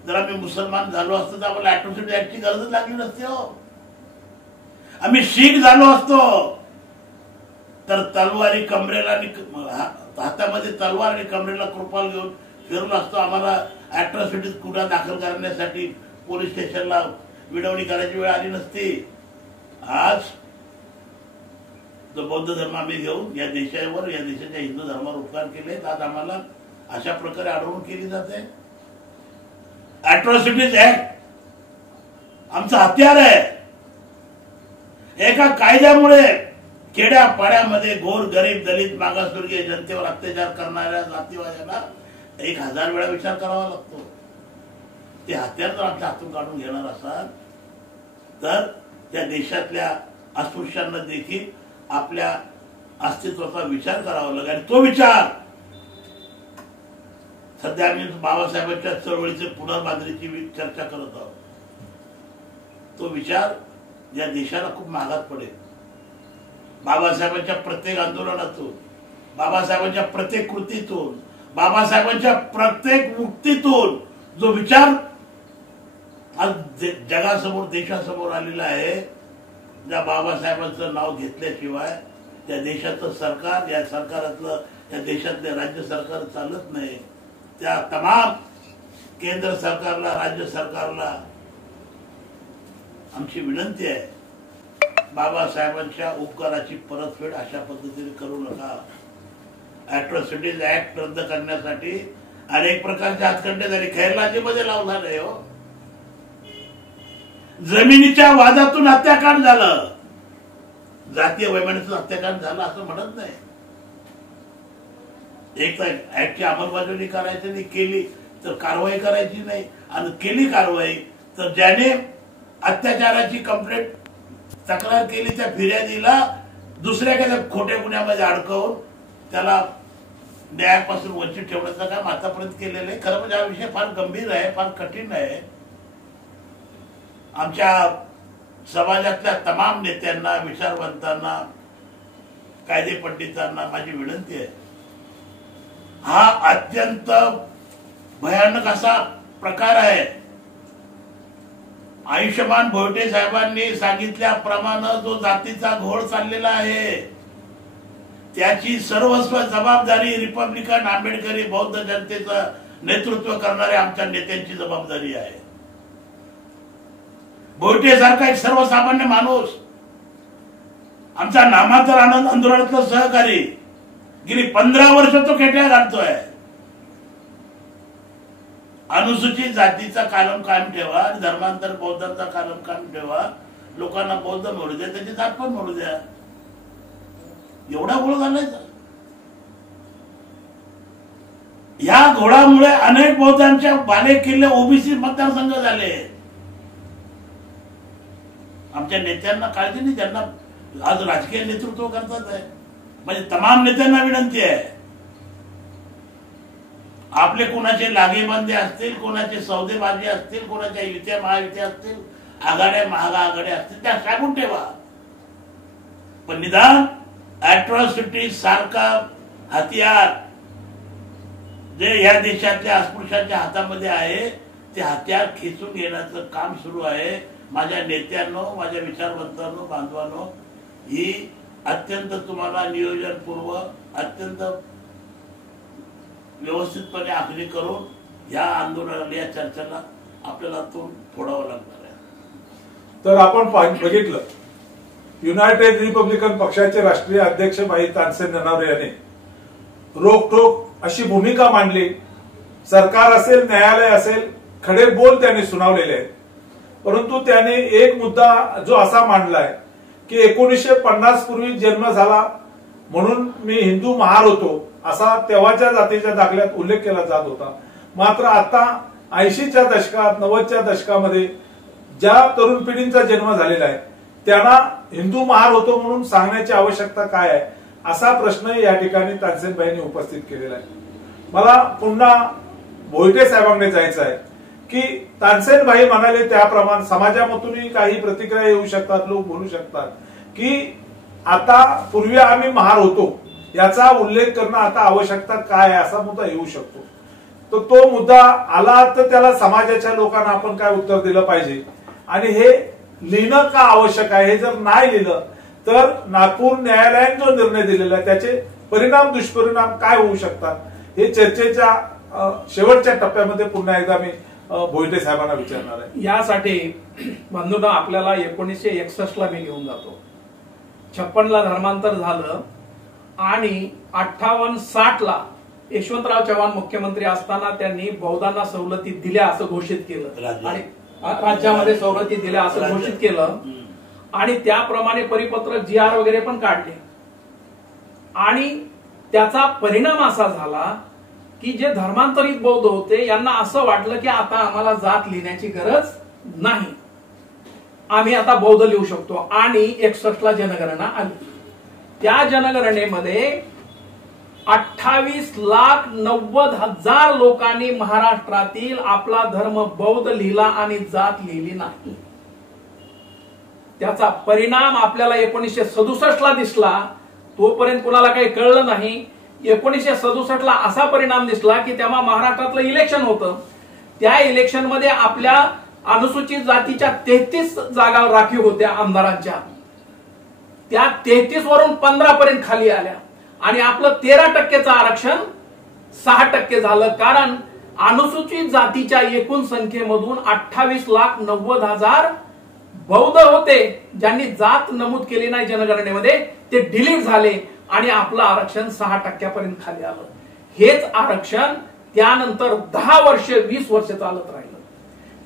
जर आम्ही मुसलमान झालो असतो तर आम्हाला अॅट्रॉसिटी ऍक्टची गरज लागली नसती. हो, आम्ही शीख झालो असतो तर तलवारी कमरेला, हातामध्ये तलवार आणि कमरेला कृपाल घेऊन फिरलो असतो. आम्हाला अॅट्रॉसिटीत गुन्हा दाखल करण्यासाठी पोलीस स्टेशनला विडवणी करायची वेळ आली नसती. आज जो बौद्ध धर्म आम्ही घेऊन या देशावर, या देशाच्या हिंदू धर्मावर उपकार केले, आज आम्हाला अशा प्रकारे अडवणूक केली जाते. अॅट्रॉसिटीज ऍक्ट आमचं हत्यार आहे. एका कायद्यामुळे खेड्या पाड्यामध्ये गोर गरीब दलित मागासवर्गीय जनतेवर अत्याचार करणाऱ्या जातीवाद्यांना 1000 वेळा विचार करावा लागतो. ते हत्यार जर आमच्या हातून काढून घेणार असाल तर त्या देशातल्या अस्पृश्यांना देखील आपल्या अस्तित्वाचा विचार करावा लागेल. आणि तो विचार सध्या आम्ही बाबासाहेबांच्या चळवळीचे पुनर्बांधणीची चर्चा करत आहोत. तो विचार या देशाला खूप महागात पडेल. बाबासाहेबांच्या प्रत्येक आंदोलनातून, बाबासाहेबांच्या प्रत्येक कृतीतून, बाबासाहेबांच्या प्रत्येक मुक्तीतून जो विचार आज जगासमोर, देशासमोर आलेला आहे, ज्या बाबासाहेबांचं नाव घेतल्याशिवाय त्या देशाचं सरकार, या सरकारातलं, या देशातले राज्य सरकार चालत नाही. त्या तमाम केंद्र सरकारला, राज्य सरकारला आमची विनंती आहे, बाबासाहेबांच्या उपकाराची परतफेड अशा पद्धतीने करू नका. अॅट्रॉसिटीज ऍक्ट रद्द करण्यासाठी अनेक प्रकारचे हातखंडे झाले. खैरलाजीमध्ये लावला नाही हो. जमिनीच्या वादातून हत्याकांड झालं, जातीय वैमनस्यातून हत्याकांड झालं असं म्हणत नाही. एक तर ऍक्टची अंमलबजावणी करायची नाही, केली तर कारवाई करायची नाही, आणि केली कारवाई तर ज्याने अत्याचाराची कंप्लेंट तक्रार केली त्या फिर्यादीला दुसऱ्या एखाद्या खोट्या गुन्ह्यामध्ये अडकवून त्याला न्यायापासून वंचित ठेवण्याचं काम आतापर्यंत केलेलं आहे. खरं म्हणजे हा विषय फार गंभीर आहे, फार कठीण आहे. आमच्या समाजातल्या तमाम नेत्यांना, विचारवंतांना, कायदे पंडितांना माझी विनंती आहे, हा अत्यंत भयानक असा प्रकार आहे. आयुष्यमान भोयटे साहेबांनी सांगितल्याप्रमाणे जो जातीचा घोळ चाललेला आहे त्याची सर्वस्व जबाबदारी रिपब्लिकन, आंबेडकरी, बौद्ध जनतेचं नेतृत्व करणाऱ्या आमच्या नेत्यांची जबाबदारी आहे. भोयटे सारखा एक सर्वसामान्य माणूस, आमचा नामांतर आनंद आंदोलनातला सहकारी, गेली 15 वर्ष तो खेट्या घालतोय. अनुसूचित जातीचा कायम कायम ठेवा, धर्मांतर बौद्धांचा कायम कायम ठेवा, लोकांना बौद्ध म्हणू द्या, त्याची जात पण म्हणू द्या. एवढा घोळ घालायचा. या घोळामुळे अनेक बौद्धांच्या बाले किल्ले ओबीसी मतदारसंघ झाले. आमच्या नेत्यांना काळजी नाही, त्यांना आज राजकीय नेतृत्व करतात आहे. म्हणजे तमाम नेत्यांना विनंती आहे, आपले कोणाचे लागेबांधे असतील, कोणाचे सौदेबाजी असतील, कोणाच्या युत्या महायुत्या असतील, आघाड्या महाआघाड्या असतील, त्या सांगून ठेवा. पण निदान अॅट्रॉसिटी सारखा हत्यार जे या देशातल्या अस्पृश्यांच्या हातामध्ये आहे, ते हत्यार खेचून घेण्याचं काम सुरू आहे. माझ्या नेत्यांनो, माझ्या विचारवंतांनो, बांधवांनो, ही अत्यंत तुम्हाला नियोजनपूर्व, अत्यंत व्यवस्थितपणे आखणी करून या आंदोलनाला, या चर्चेला आपल्याला तो फोडावं लागणार आहे. तर आपण बघितलं, युनायटेड रिपब्लिकन पक्षाचे राष्ट्रीय अध्यक्ष भाई तानसेन ननावरे यांनी रोखठोक अशी भूमिका मांडली. सरकार असेल, न्यायालय असेल, खडे बोल त्यांनी सुनावलेले आहेत. परंतु त्याने एक मुद्दा जो असा मांडलाय की 1950 पूर्वी जन्म झाला म्हणून मी हिंदू महार होतो, असा तेव्हाच्या जातीच्या दाखल्यात उल्लेख केला जात होता. मात्र आता 80च्या दशकात, 90च्या दशकामध्ये ज्या तरुण पिढींचा जन्म झालेला आहे त्यांना हिंदू महार होतो म्हणून सांगण्याची आवश्यकता काय आहे, असा प्रश्न या ठिकाणी तानसेनभाईंनी उपस्थित केलेला आहे. मला पुन्हा भोयटे साहेबांकडे जायचं आहे की तानसेनभाई म्हणाले त्याप्रमाणे समाजामधूनही काही प्रतिक्रिया येऊ शकतात, लोक बोलू शकतात की आता पूर्वी आम्ही महार होतो याचा उल्लेख करणं आता आवश्यकता काय आहे, असा मुद्दा येऊ शकतो. तर तो मुद्दा आला तर त्याला समाजाच्या लोकांना आपण काय उत्तर दिलं पाहिजे, आणि हे लिहिणं का आवश्यक आहे, हे जर नाही लिहिलं तर नागपूर न्यायालयाने जो निर्णय दिलेला आहे त्याचे परिणाम, दुष्परिणाम काय होऊ शकतात, हे चर्चेच्या शेवटच्या टप्प्यामध्ये पुन्हा एकदा मी भोईटे साहेबांना विचारणार आहे. यासाठी बंधूंनो, आपल्याला 1961ला मी घेऊन जातो. 56ला धर्मांतर झालं आणि 58-60ला यशवंतराव चव्हाण मुख्यमंत्री असताना त्यांनी बौद्धांना सवलती दिल्या असं घोषित केलं आणि राज्यामध्ये सवलती दिल्या असं घोषित केलं आणि त्याप्रमाणे परिपत्रक GR वगैरे पण काढले. आणि त्याचा परिणाम असा झाला की जे धर्मांतरित बौद्ध होते यांना असं वाटलं की आता आम्हाला जात लिहिण्याची गरज नाही, आम्ही आता बौद्ध लिहू शकतो. आणि 61ला जनगणना आली. त्या जनगणनेमध्ये 28,90,000 लोकांनी महाराष्ट्रातील आपला धर्म बौद्ध लिहिला आणि जात लिहिली नाही. त्याचा परिणाम आपल्याला 1967ला दिसला. तोपर्यंत कुणाला काही कळलं नाही. 1967ला असा परिणाम दिसला की तेव्हा महाराष्ट्रातलं इलेक्शन होतं. त्या इलेक्शन मध्ये आपल्या अनुसूचित जातीच्या 33 जागा राखीव होत्या आमदारांच्या. त्या 33 वरून 15 पर्यंत खाली आल्या आणि आपलं 13% आरक्षण 6% झालं. कारण अनुसूचित जातीच्या एकूण संख्येमधून 28,90,000 बौद्ध होते ज्यांनी जात नमूद केली नाही जनगणनेमध्ये, ते डिलीट झाले आणि आपलं आरक्षण 6% खाली आलं. हेच आरक्षण त्यानंतर 10 वर्ष 20 वर्ष चालत राहिलं.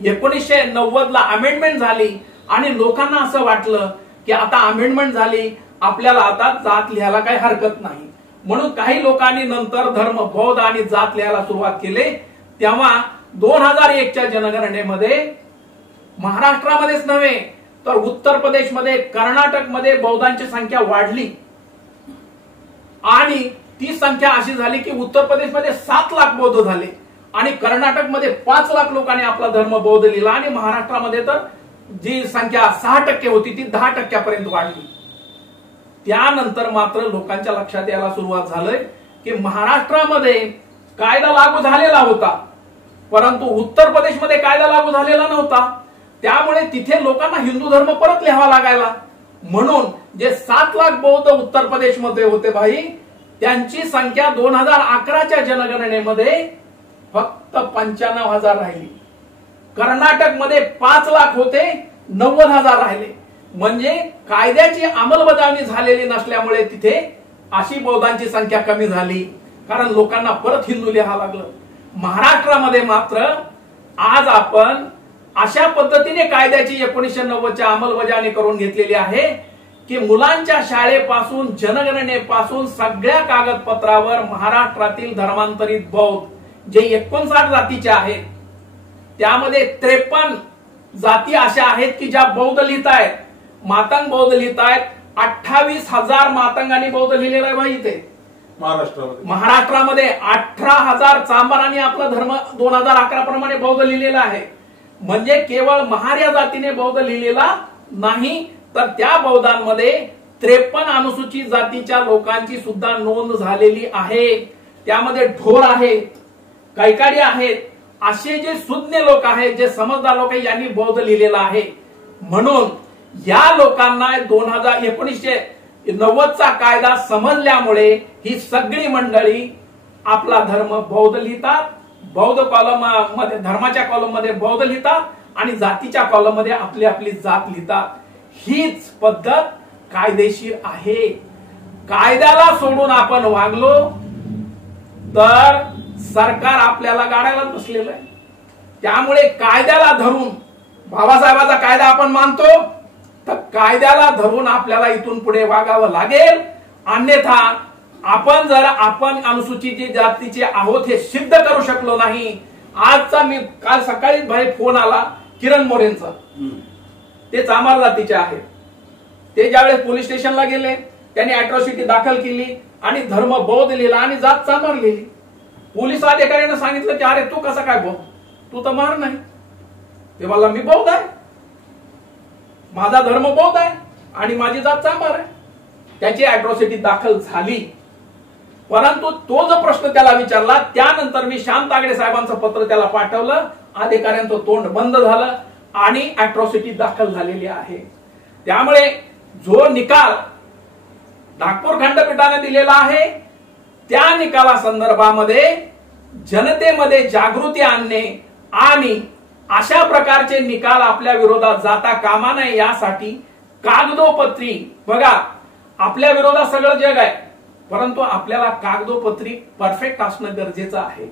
1990ला अमेंडमेंट झाली आणि लोकांना असं वाटलं की आता अमेंडमेंट झाली, आपल्याला आता जात लिहायला काही हरकत नाही. म्हणून काही लोकांनी नंतर धर्म बौद्ध आणि जात लिहायला सुरुवात केली. तेव्हा 2001च्या जनगणनेमध्ये महाराष्ट्रामध्येच नव्हे तर उत्तर प्रदेशमध्ये, कर्नाटकमध्ये बौद्धांची संख्या वाढली आणि ती संख्या अशी झाली की उत्तर प्रदेशमध्ये 7 लाख बौद्ध झाले आणि कर्नाटकमध्ये 5 लाख लोकांनी आपला धर्म बौद्ध लिहिला आणि महाराष्ट्रामध्ये तर जी संख्या 6% होती ती 10% वाढली. त्यानंतर मात्र लोकांच्या लक्षात यायला सुरुवात झाली की महाराष्ट्रामध्ये कायदा लागू झालेला होता परंतु उत्तर प्रदेशमध्ये कायदा लागू झालेला नव्हता. त्यामुळे तिथे लोकांना हिंदू धर्म परत लिहावा लागायला. म्हणून जे 7 लाख बौद्ध उत्तर प्रदेशमध्ये होते भाई, त्यांची संख्या 2011च्या जनगणनेमध्ये फक्त 95,000 राहिली. कर्नाटकमध्ये 5 लाख होते, 90,000 राहिले. म्हणजे कायद्याची अंमलबजावणी झालेली नसल्यामुळे तिथे अशी बौद्धांची संख्या कमी झाली, कारण लोकांना परत हिंदू लिहावं लागलं. महाराष्ट्रामध्ये मात्र आज आपण अशा पद्धतीने कायद्याची 1990च्या अंमलबजावणी करून घेतलेली आहे की मुलांच्या शाळेपासून जनगणनेपासून सगळ्या कागदपत्रावर महाराष्ट्रातील धर्मांतरित बौद्ध जे 59 जातीचे आहेत त्यामध्ये 53 जाती अशा आहेत की ज्या बौद्ध लिहित आहेत, मातंग बौद्ध लिहित आहेत. 28,000 मातंगांनी बौद्ध लिहिलेला आहे भाई इथे महाराष्ट्रामध्ये. 18,000 चांबारांनी आपला धर्म 2011 प्रमाणे बौद्ध लिहिलेला आहे. म्हणजे केवळ महार या जातीने बौद्ध लिहिलेला नाही तर त्या बौद्धांमध्ये 53 अनुसूचित जातीच्या लोकांची सुद्धा नोंद झालेली आहे. त्यामध्ये ढोर आहेत, कैकाडी आहेत, असे जे सुज्ञ लोक आहेत, जे समजदार लोक आहेत, यांनी बौद्ध लिहिलेला आहे. म्हणून या लोकांना 1990चा कायदा समजल्यामुळे ही सगळी मंडळी आपला धर्म बौद्ध लिहितात. बौद्ध कॉलम मध्ये, धर्माच्या कॉलम मध्ये बौद्ध लिहितात आणि जातीच्या कॉलम मध्ये आपली आपली जात लिहितात. हीच पद्धत कायदेशीर आहे. कायद्याला सोडून आपण वागलो तर सरकार आपल्याला गाडायला बसलेलं आहे. त्यामुळे कायद्याला धरून, बाबासाहेबांचा कायदा आपण मानतो तर कायद्याला धरून आपल्याला इथून पुढे वागावं लागेल. अन्यथा आपण अनुसूचित जातीचे आहोत हे सिद्ध करू शकलो नाही. आजचा मी काल सकाळी भाई फोन आला किरण मोरेंचा, ते चांभार जातीचे आहेत. ते ज्यावेळेस पोलीस स्टेशनला गेले त्यांनी अॅट्रॉसिटी दाखल केली आणि धर्म बौद्ध लिहिला आणि जात चांभार लिहिली. पोलीस अधिकाऱ्यानं सांगितलं की अरे तू कसा काय बौद्ध, तू तर मार नाही. ते मला मी बौद्ध आहे, माझा धर्म बौद्ध आहे आणि माझी जात चांभार आहे. त्याची अॅट्रॉसिटी दाखल झाली. परंतु तो जो प्रश्न त्याला विचारला त्यानंतर मी श्याम तागडे साहेबांचं पत्र त्याला पाठवलं. अधिकाऱ्यांचं तोंड बंद झालं आणि अॅट्रॉसिटी दाखल झालेली आहे. त्यामुळे जो निकाल नागपूर खंडपीठाने दिलेला आहे त्या निकाला संदर्भामध्ये जनतेमध्ये जागृती आणणे आणि अशा प्रकारचे निकाल आपल्या विरोधात जाता कामा नये यासाठी कागदोपत्री, बघा आपल्या विरोधात सगळं जग आहे, परंतु आपल्याला कागदोपत्री परफेक्ट असणं गरजेचं आहे.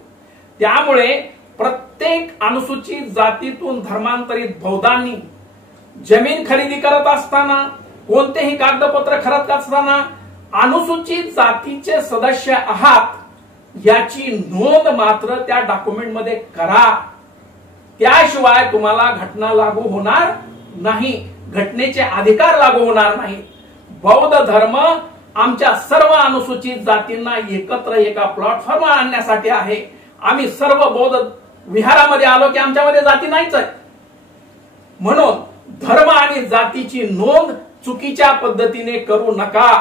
त्यामुळे प्रत्येक अनुसूचित जातीतून धर्मांतरित बौद्धांनी जमीन खरेदी करत असताना, कोणतेही कागदपत्र करत असताना अनुसूचित जातीचे सदस्य आहात याची नोंद मात्र त्या डॉक्युमेंट मध्ये करा. त्याशिवाय तुम्हाला घटना लागू होणार नाही, घटनेचे अधिकार लागू होणार नाही. बौद्ध धर्म आमच्या सर्व अनुसूचित जातींना एकत्र एका प्लॅटफॉर्मवर आणण्यासाठी आहे. आम्ही सर्व बौद्ध विहारामध्ये आलो की आमच्यामध्ये जाती नाहीच आहे. म्हणून धर्म आणि जातीची नोंद चुकीच्या पद्धतीने करू नका.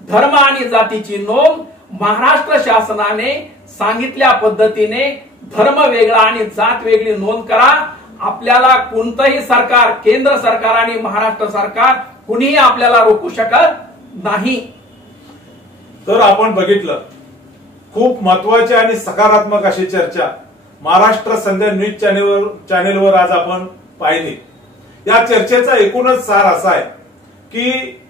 धर्म आणि जातीची नोंद महाराष्ट्र शासनाने सांगितल्या पद्धतीने धर्म वेगळा आणि जात वेगळी नोंद करा. आपल्याला कोणतंही सरकार, केंद्र सरकार आणि महाराष्ट्र सरकार कुणीही आपल्याला रोखू शकत नाही. तर आपण बघितलं, खूप महत्वाची आणि सकारात्मक अशी चर्चा महाराष्ट्र संध्या न्यूज चॅनेलवर आज आपण पाहिली. या चर्चेचा एकूणच सार असा आहे की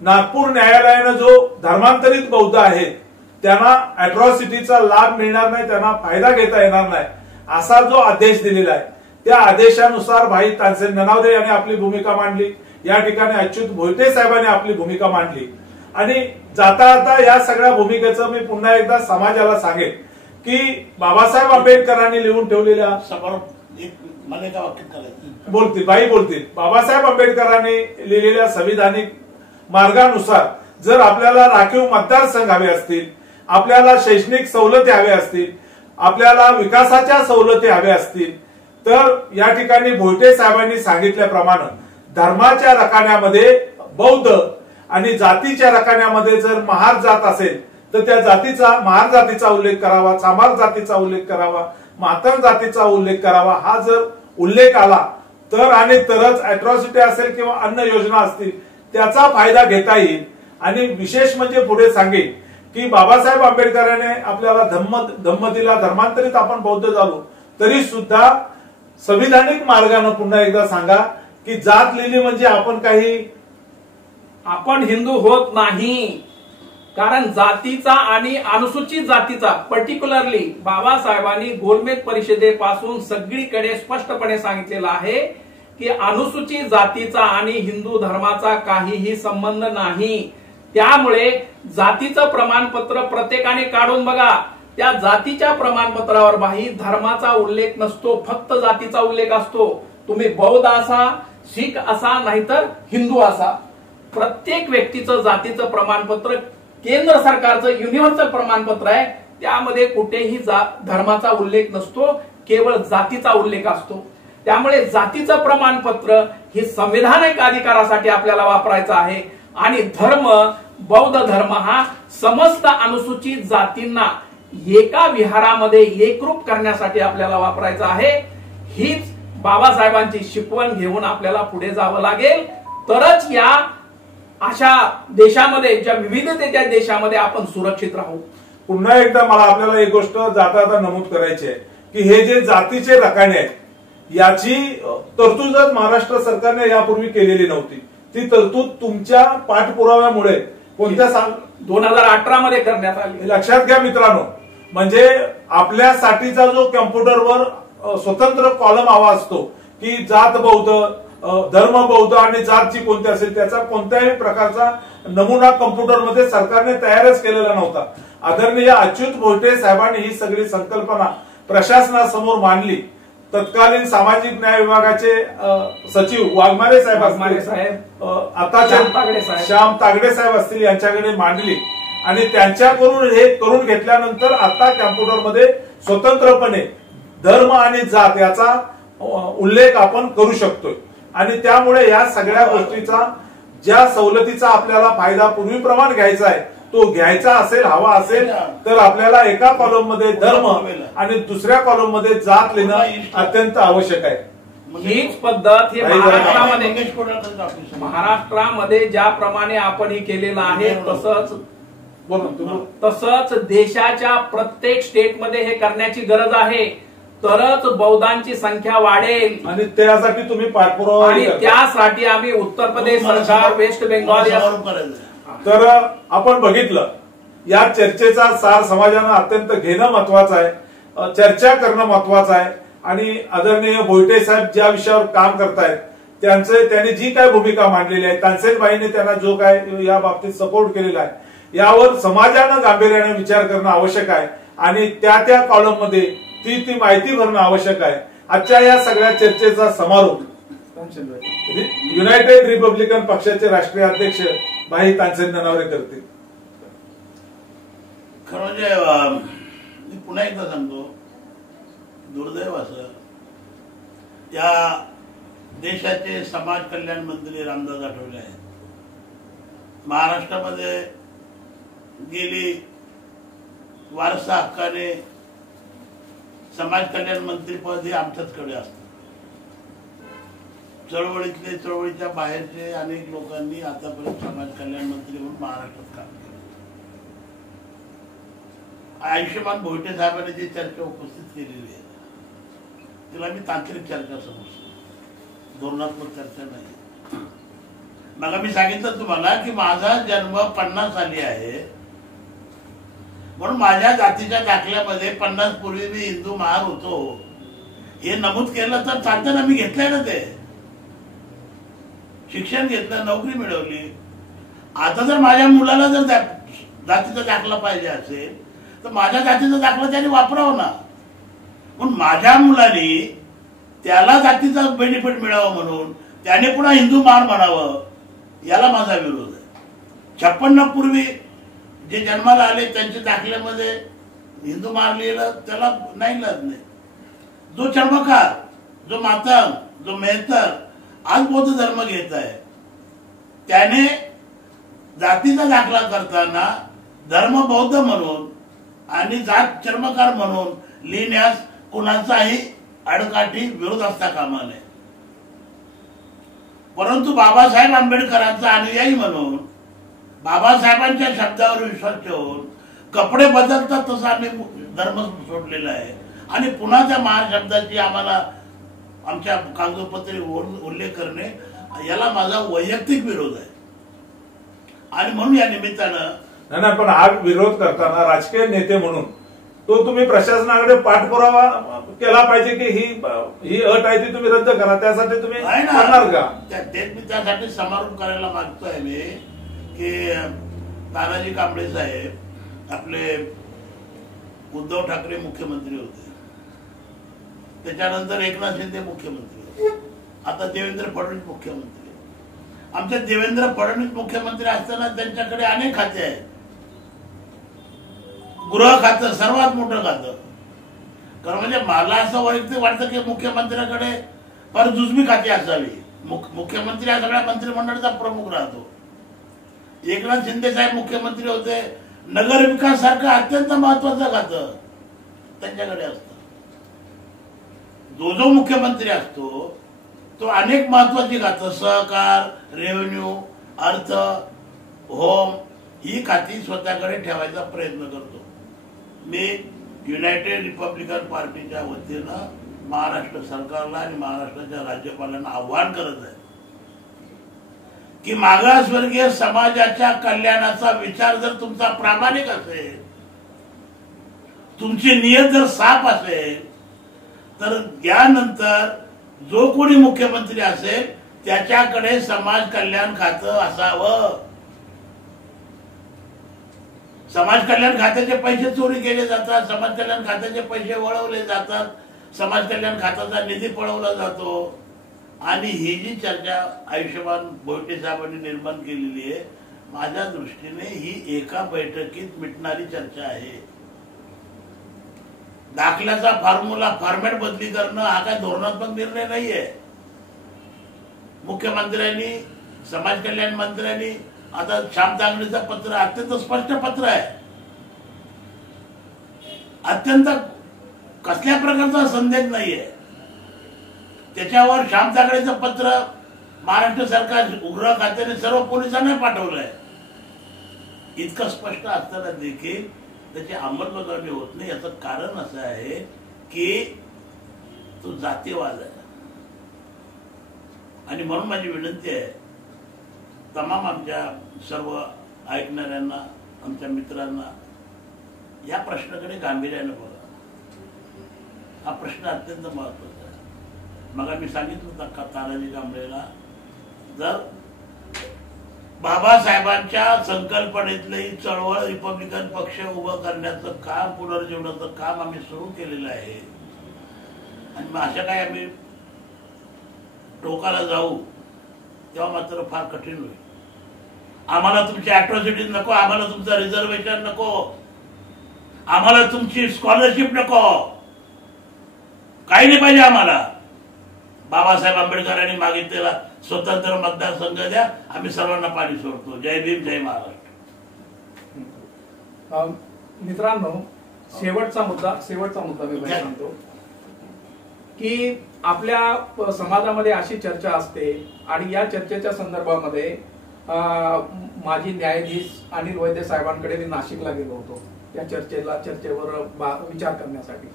नागपूर न्यायालयानं जो धर्मांतरित बौद्ध आहेत त्यांना अॅट्रॉसिटीचा लाभ मिळणार नाही, त्यांना फायदा घेता येणार नाही असा जो आदेश दिलेला आहे, त्या आदेशानुसार भाई तानसेन ननावदे यांनी आपली भूमिका मांडली, या ठिकाणी अच्युत भोईटे साहेबांनी आपली भूमिका मांडली. आणि जाता जाता या सगळ्या भूमिकेचं मी पुन्हा एकदा समाजाला सांगेन की बाबासाहेब आंबेडकरांनी लिहून ठेवलेल्या बोलतील बाबासाहेब आंबेडकरांनी लिहिलेल्या संविधानिक मार्गानुसार जर आपल्याला राखीव मतदारसंघ हवे असतील, आपल्याला शैक्षणिक सवलती हव्या असतील, आपल्याला विकासाच्या सवलती हव्या असतील, तर या ठिकाणी भोईटे साहेबांनी सांगितल्याप्रमाणे धर्माच्या रकान्यामध्ये बौद्ध आणि जातीच्या रकान्यामध्ये जर महार जात असेल तर त्या जातीचा, महार जातीचा उल्लेख करावा, चांभार जातीचा उल्लेख करावा, मातंग जातीचा उल्लेख करावा. हा जर उल्लेख आला तर आणि तरच अॅट्रॉसिटी असेल किंवा अन्य योजना असतील त्याचा फायदा घेता येईल. आणि विशेष म्हणजे पुढे सांगेन की बाबासाहेब आंबेडकरांनी आपल्याला धम्म दिला, धर्मांतरित आपण बौद्ध झालो तरी सुद्धा संविधानिक मार्गाने पुन्हा एकदा सांगा की जात लिहिली म्हणजे आपण हिंदू होत नाही. कारण जातीचा आणि अनुसूचित जातीचा पर्टिक्युलरली बाबासाहेबांनी गोलमेज परिषदेपासून सगळीकडे स्पष्टपणे सांगितलेलं आहे की अनुसूचित जातीचा आणि हिंदू धर्माचा काहीही संबंध नाही. त्यामुळे जातीचं प्रमाणपत्र प्रत्येकाने काढून बघा. त्या जातीच्या प्रमाणपत्रावर बाही धर्माचा उल्लेख नसतो, फक्त जातीचा उल्लेख असतो. तुम्ही बौद्ध असा, शीख असा, नाहीतर हिंदू असा. प्रत्येक व्यक्तीचं जातीचं प्रमाणपत्र केंद्र सरकारचं युनिव्हर्सल प्रमाणपत्र आहे, त्यामध्ये कुठेही धर्माचा उल्लेख नसतो, केवळ जातीचा उल्लेख असतो. त्यामुळे जातीचं प्रमाणपत्र हे संवैधानिक अधिकारासाठी आपल्याला वापरायचं आहे. आणि धर्म, बौद्ध धर्म हा समस्त अनुसूचित जातींना एका विहारामध्ये एकरूप करण्यासाठी आपल्याला वापरायचा आहे. हीच बाबासाहेबांची शिकवण घेऊन आपल्याला पुढे जावं लागेल, तरच या अशा देशामध्ये, ज्या विविधतेच्या देशामध्ये आपण सुरक्षित राहू. पुन्हा एकदा मला आपल्याला एक गोष्ट जाता नमूद करायची आहे की हे जे जातीचे रकाने आहेत याची तरतूदच महाराष्ट्र सरकारने यापूर्वी केलेली नव्हती. ती तरतूद तुमच्या पाठपुराव्यामुळे कोणत्या 2018 मध्ये करण्यात आली. लक्षात घ्या मित्रांनो, म्हणजे आपल्यासाठीचा जो कम्प्युटरवर स्वतंत्र कॉलम हवा असतो की जात बौद्ध, धर्म बौद्ध आणि जातची कोणती असेल, त्याचा कोणत्याही प्रकारचा नमुना कम्प्युटरमध्ये सरकारने तयारच केलेला नव्हता. आदरणीय अच्युत भोईटे साहेबांनी ही सगळी संकल्पना प्रशासनासमोर मांडली. तत्कालीन सामाजिक न्याय विभागाचे सचिव वाघमारे साहेब आता श्याम तागडे साहेब असतील यांच्याकडे मांडली आणि त्यांच्याकडून हे करून घेतल्यानंतर आता कम्प्युटरमध्ये स्वतंत्रपणे धर्म आणि जात याचा उल्लेख आपण करू शकतोय. आणि त्यामुळे या सगळ्या गोष्टीचा, ज्या सवलतीचा आपल्याला फायदा पूर्वीप्रमाणे घ्यायचा आहे तो घ्यायचा असेल, हवा असेल तर आपल्याला एका कॉलम मध्ये धर्म आणि दुसऱ्या कॉलम मध्ये जात लिहिणं अत्यंत आवश्यक आहे. हीच पद्धत हे महाराष्ट्रामध्ये ज्याप्रमाणे आपण हे केलेलं आहे तसंच देशाच्या प्रत्येक स्टेटमध्ये हे करण्याची गरज आहे. तरच बौद्धांची संख्या वाढेल आणि त्यासाठी तुम्ही पाठपुरावा आणि त्यासाठी आम्ही उत्तर प्रदेश सरकार, वेस्ट बेंगॉल तर आपण बघितलं या चर्चेचा सार समाजानं अत्यंत घेणं महत्वाचं आहे, चर्चा करणं महत्वाचं आहे आणि आदरणीय भोईटे साहेब ज्या विषयावर काम करतायत त्यांनी जी काय भूमिका मांडलेली आहे, तानसेनबाईंनी त्यांना जो काय या बाबतीत सपोर्ट केलेला आहे यावर समाजानं गांभीर्याने विचार करणं आवश्यक आहे आणि त्या कॉलम मध्ये ती माहिती भरणं आवश्यक आहे. आजच्या या सगळ्या चर्चेचा समारोप युनायटेड रिपब्लिकन पक्षाचे राष्ट्रीय अध्यक्ष भाई तानसेन ननावरे करतील. खरं म्हणजे मी पुन्हा एकदा सांगतो, दुर्दैव असं या देशाचे समाज कल्याण मंत्री रामदास आठवले आहेत. महाराष्ट्रामध्ये गेली वारसा हक्काने समाज कल्याण मंत्रीपद हे आमच्याचकडे असतं. चळवळीच्या बाहेरचे अनेक लोकांनी आतापर्यंत समाज कल्याण मंत्री म्हणून महाराष्ट्रात काम केलं. आयुष्यमान भोईटे साहेबांनी जी चर्चा उपस्थित केलेली आहे तिला मी तांत्रिक चर्चा समजतो, धोरणात्मक चर्चा नाही. मग मी सांगितलं तुम्हाला की माझा जन्म 50 साली आहे म्हणून माझ्या जातीच्या दाखल्यामध्ये 50 पूर्वी मी हिंदू महार होतो हे नमूद केलं तर चालतं ना. मी घेतलंय ना, ते शिक्षण घेतलं, नोकरी मिळवली. आता जर माझ्या मुलाला जर जातीचा दाखला पाहिजे असेल तर माझ्या जातीचा दाखला त्याने वापरावा ना. पण माझ्या मुलाने त्याला जातीचा बेनिफिट मिळावं म्हणून त्याने पुन्हा हिंदू महार म्हणावं, याला माझा विरोध आहे. 56 पूर्वी जे जन्माला आले त्यांच्या दाखल्यामध्ये हिंदू महार लिहिलं त्याला नाही लढ नाही. जो चर्मकार, जो मातंग, जो मेहतर आज बौद्ध धर्म घेत आहे त्याने जातीचा दाखला करताना धर्म बौद्ध म्हणून आणि जात चर्मकार म्हणून लिहिण्यास कुणाचाही अडकाठी विरोध असता कामा नये. परंतु बाबासाहेब आंबेडकरांचा अनुयायी म्हणून बाबासाहेबांच्या शब्दावर विश्वास ठेवून कपडे बदलतात तसा आम्ही धर्म सोडलेला आहे आणि पुन्हा त्या महाशब्दाची आम्हाला आमच्या कागदोपत्री उल्लेख करणे याला माझा वैयक्तिक विरोध आहे. आणि म्हणून या निमित्तानं नाही, पण हा विरोध करताना राजकीय नेते म्हणून तो तुम्ही प्रशासनाकडे पाठपुरावा केला पाहिजे की ही अट आहे ती तुम्ही रद्द करा. त्यासाठी तुम्ही करणार का? मी त्यासाठी समारोप करायला मागतोय मी की तानाजी कांबळे साहेब आपले उद्धव ठाकरे मुख्यमंत्री होते, त्याच्यानंतर एकनाथ शिंदे मुख्यमंत्री होते, आता देवेंद्र फडणवीस मुख्यमंत्री. आमच्या देवेंद्र फडणवीस मुख्यमंत्री असताना त्यांच्याकडे अनेक खाते आहेत. गृह खातं सर्वात मोठं खातं. कारण म्हणजे मला असं वैयक्तिक वाटतं की मुख्यमंत्र्याकडे फार जुजबी खाती असावी. मुख्यमंत्री हा सगळ्या मंत्रिमंडळाचा प्रमुख राहतो. एकनाथ शिंदे साहेब मुख्यमंत्री होते, नगर विकास सारखं अत्यंत महत्वाचं खातं त्यांच्याकडे असतं. जो मुख्यमंत्री असतो तो अनेक महत्वाची खातं सहकार, रेव्हेन्यू, अर्थ, होम ही खाती स्वतःकडे ठेवायचा प्रयत्न करतो. मी युनायटेड रिपब्लिकन पार्टीच्या वतीनं महाराष्ट्र सरकारला आणि महाराष्ट्राच्या राज्यपालांना आव्हान करत आहे की मागासवर्गीय समाजाच्या कल्याणाचा विचार जर तुमचा प्रामाणिक असेल, तुमची नियत जर साफ असेल तर यानंतर जो कोणी मुख्यमंत्री असेल त्याच्याकडे समाज कल्याण खातं असावं. समाज कल्याण खात्याचे पैसे चोरी केले जातात, समाज कल्याण खात्याचे पैसे वळवले जातात, समाज कल्याण खात्याचा निधी पळवला जातो. आणि ही जी चर्चा आयुष्यमान भोईटे साहेबांनी निर्माण केलेली आहे, माझ्या दृष्टीने ही एका बैठकीत मिटणारी चर्चा आहे. दाखल्याचा फॉर्मॅट बदली करणं हा काय धोरणात्मक निर्णय नाहीये. मुख्यमंत्र्यांनी, समाज कल्याण मंत्र्यांनी, आता श्याम तांगडीचं पत्र अत्यंत स्पष्ट पत्र आहे. अत्यंत कसल्या प्रकारचा संदेश नाहीये त्याच्यावर. श्याम तांगडीचं पत्र महाराष्ट्र सरकार गृह खात्याने सर्व पोलिसांना पाठवलंय. इतकं स्पष्ट असताना देखील त्याची अंमलबजावणी होत नाही. याचं कारण असं आहे की तो जातीयवाद आहे. आणि म्हणून माझी विनंती आहे तमाम आमच्या सर्व ऐकणाऱ्यांना, आमच्या मित्रांना, या प्रश्नाकडे गांभीर्याने बघा. हा प्रश्न अत्यंत महत्वाचा आहे. मग मी सांगितलं होतं का तानाजी कांबळेला, जर बाबासाहेबांच्या संकल्पनेतली चळवळ रिपब्लिकन पक्ष उभं करण्याचं काम, पुनर्जीवनाचं काम आम्ही सुरू केलेलं आहे, आणि मग अशा काही आम्ही टोकाला जाऊ तेव्हा मात्र फार कठीण होईल. आम्हाला तुमची अॅट्रॉसिटीज नको, आम्हाला तुमचं रिझर्वेशन नको, आम्हाला तुमची स्कॉलरशिप नको, काही नाही पाहिजे आम्हाला. बाबासाहेब आंबेडकरांनी मागितलेला स्वतंत्र मतदारसंघ द्या, आम्ही सर्वांना पाणी सोडतो. जय भीम, जय महाराष्ट्र. मित्रांनो, शेवटचा मुद्दा मी सांगतो की आपल्या समाजामध्ये अशी चर्चा असते, आणि या चर्चेच्या संदर्भामध्ये माजी न्यायाधीश अनिल वैद्य साहेबांकडे मी नाशिकला गेलो होतो या चर्चेवर विचार करण्यासाठी.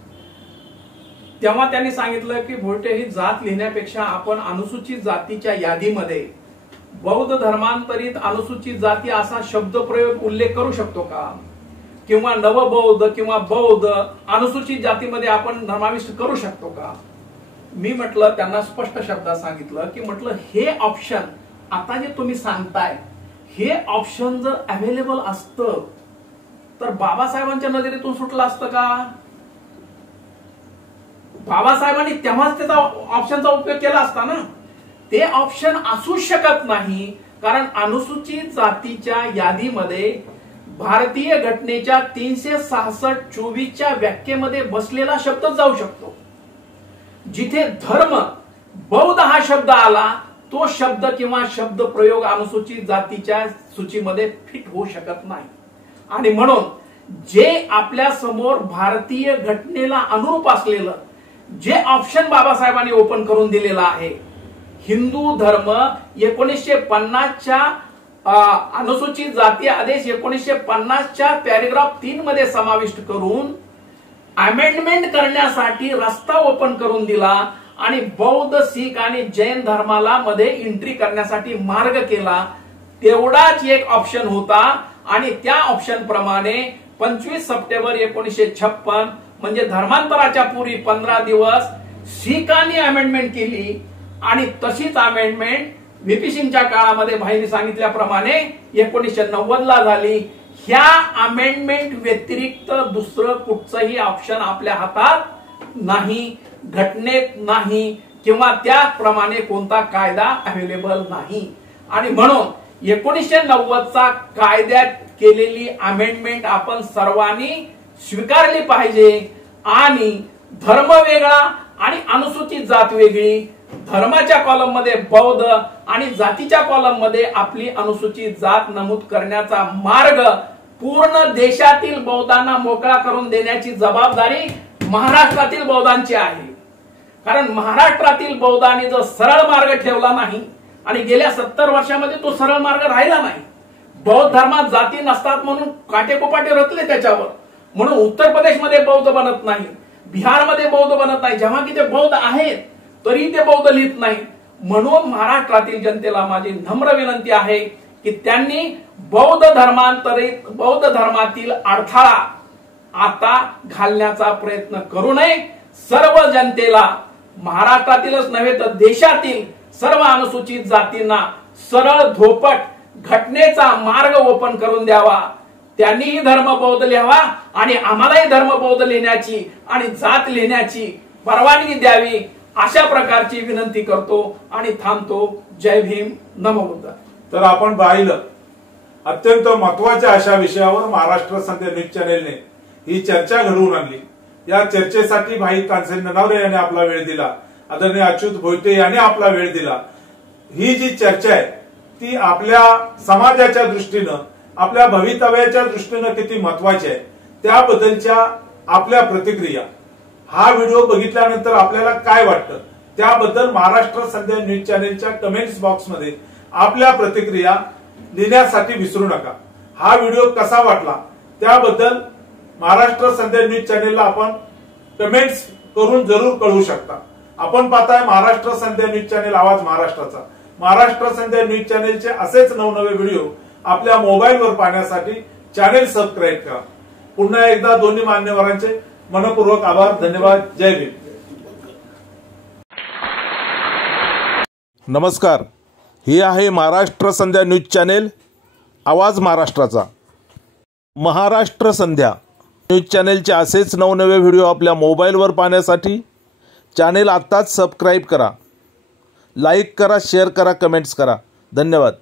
तेव्हा त्यांनी सांगितलं की भोटे, ही जात लिहिण्यापेक्षा आपण अनुसूचित जातीच्या यादीमध्ये बौद्ध धर्मांतरित अनुसूचित जाती असा शब्दप्रयोग उल्लेख करू शकतो का, किंवा नवबौद्ध किंवा बौद्ध अनुसूचित जातीमध्ये आपण धर्माविष्ट करू शकतो का. मी म्हटलं, त्यांना स्पष्ट शब्दात सांगितलं की म्हटलं हे ऑप्शन आता जे तुम्ही सांगताय, हे ऑप्शन जर अवेलेबल असतं तर बाबासाहेबांच्या नजरेतून सुटलं असतं का. बाबासाहेबांनी तेव्हाच त्याचा ऑप्शनचा उपयोग केला असता ना. ते ऑप्शन असूच शकत नाही, कारण अनुसूचित जातीच्या यादीमध्ये भारतीय घटनेच्या 366(24) व्याख्येमध्ये बसलेला शब्द जाऊ शकतो. जिथे धर्म, बौद्ध हा शब्द आला, तो शब्द किंवा शब्द प्रयोग अनुसूचित जातीच्या सूचीमध्ये फिट होऊ शकत नाही. आणि म्हणून जे आपल्या समोर भारतीय घटनेला अनुरूप असलेलं जे ऑप्शन बाबासाहेबांनी ओपन करून दिलेलं आहे, हिंदू धर्म 1950च्या अनुसूचित जाती आदेश 1950च्या पॅरेग्राफ 3 मध्ये समाविष्ट करून अमेंडमेंट करण्यासाठी रस्ता ओपन करून दिला, आणि बौद्ध, शीख आणि जैन धर्माला मध्ये एंट्री करण्यासाठी मार्ग केला. तेवढाच एक ऑप्शन होता, आणि त्या ऑप्शन प्रमाणे 25 सप्टेंबर 1956 म्हणजे धर्मांतराच्या पूर्वी 15 दिवस शीखांनी अमेंडमेंट केली, आणि तशीच अमेंडमेंट व्हीपी सिंगच्या काळामध्ये भाईंनी सांगितल्याप्रमाणे 1990 ला झाली. ह्या अमेंडमेंट व्यतिरिक्त दुसरं कुठचंही ऑप्शन आपल्या हातात नाही, घटनेत नाही, किंवा त्याप्रमाणे कोणता कायदा अवेलेबल नाही. आणि म्हणून 1990चा कायद्यात केलेली अमेंडमेंट आपण सर्वांनी स्वीकारली पाहिजे. आणि धर्म वेगळा आणि अनुसूचित जात वेगळी, धर्माच्या कॉलम मध्ये बौद्ध आणि जातीच्या कॉलम मध्ये आपली अनुसूचित जात नमूद करण्याचा मार्ग पूर्ण देशातील बौद्धांना मोकळा करून देण्याची जबाबदारी महाराष्ट्रातील बौद्धांची आहे. कारण महाराष्ट्रातील बौद्धांनी जर सरळ मार्ग ठेवला नाही, आणि गेल्या 70 वर्षामध्ये तो सरळ मार्ग राहिला नाही. बौद्ध धर्मात जाती नसतात म्हणून काटेकोपाटे रचले त्याच्यावर, म्हणून उत्तर प्रदेशमध्ये बौद्ध बनत नाही, बिहारमध्ये बौद्ध बनत नाही, जेव्हा की ते बौद्ध आहेत तरी ते बौद्ध लिहित नाही. म्हणून महाराष्ट्रातील जनतेला माझी नम्र विनंती आहे की त्यांनी बौद्ध धर्मातील अडथळा आता घालण्याचा प्रयत्न करू नये. सर्व जनतेला, महाराष्ट्रातीलच नव्हे तर देशातील सर्व अनुसूचित जातींना सरळ धोपट घटनेचा मार्ग ओपन करून द्यावा. त्यांनीही धर्म बौद्ध लिहावा, आणि आम्हालाही धर्म बौद्ध लिहिण्याची आणि जात लिहिण्याची परवानगी द्यावी, अशा प्रकारची विनंती करतो आणि थांबतो. जय भीम, नमो बुद्ध. तर आपण पाहिलं, अत्यंत महत्वाच्या अशा विषयावर महाराष्ट्र संध्या न्यूज चॅनेलने ही चर्चा घडवून आणली. या चर्चेसाठी भाई तानसेन ननावरे यांनी आपला वेळ दिला, आदरणीय अच्युत भोईटे यांनी आपला वेळ दिला. ही जी चर्चा आहे ती आपल्या समाजाच्या दृष्टीनं, आपल्या भवितव्याच्या दृष्टीनं किती महत्वाची आहे त्याबद्दलच्या आपल्या प्रतिक्रिया, हा व्हिडिओ बघितल्यानंतर आपल्याला काय वाटतं त्याबद्दल महाराष्ट्र संध्या न्यूज चॅनेलच्या कमेंट्स बॉक्समध्ये आपल्या प्रतिक्रिया लिहिण्यासाठी विसरू नका. हा व्हिडिओ कसा वाटला त्याबद्दल महाराष्ट्र संध्या न्यूज चॅनेलला आपण कमेंट्स करून जरूर कळवू शकता. आपण पाहताय महाराष्ट्र संध्या न्यूज चॅनेल, आवाज महाराष्ट्राचा. महाराष्ट्र संध्या न्यूज चॅनेलचे असेच नवनवे व्हिडिओ आपल्या मोबाईलवर पाहण्यासाठी चॅनेल सबस्क्राईब करा. पुन्हा एकदा दोन्ही मान्यवरांचे मनपूर्वक आभार. धन्यवाद. जय भीम. नमस्कार, हे आहे महाराष्ट्र संध्या न्यूज चॅनेल, आवाज महाराष्ट्राचा. महाराष्ट्र संध्या न्यूज चॅनेलचे असेच नवनवे व्हिडिओ आपल्या मोबाईलवर पाहण्यासाठी चॅनेल आत्ताच सबस्क्राईब करा, लाईक करा, शेअर करा, कमेंट्स करा. धन्यवाद.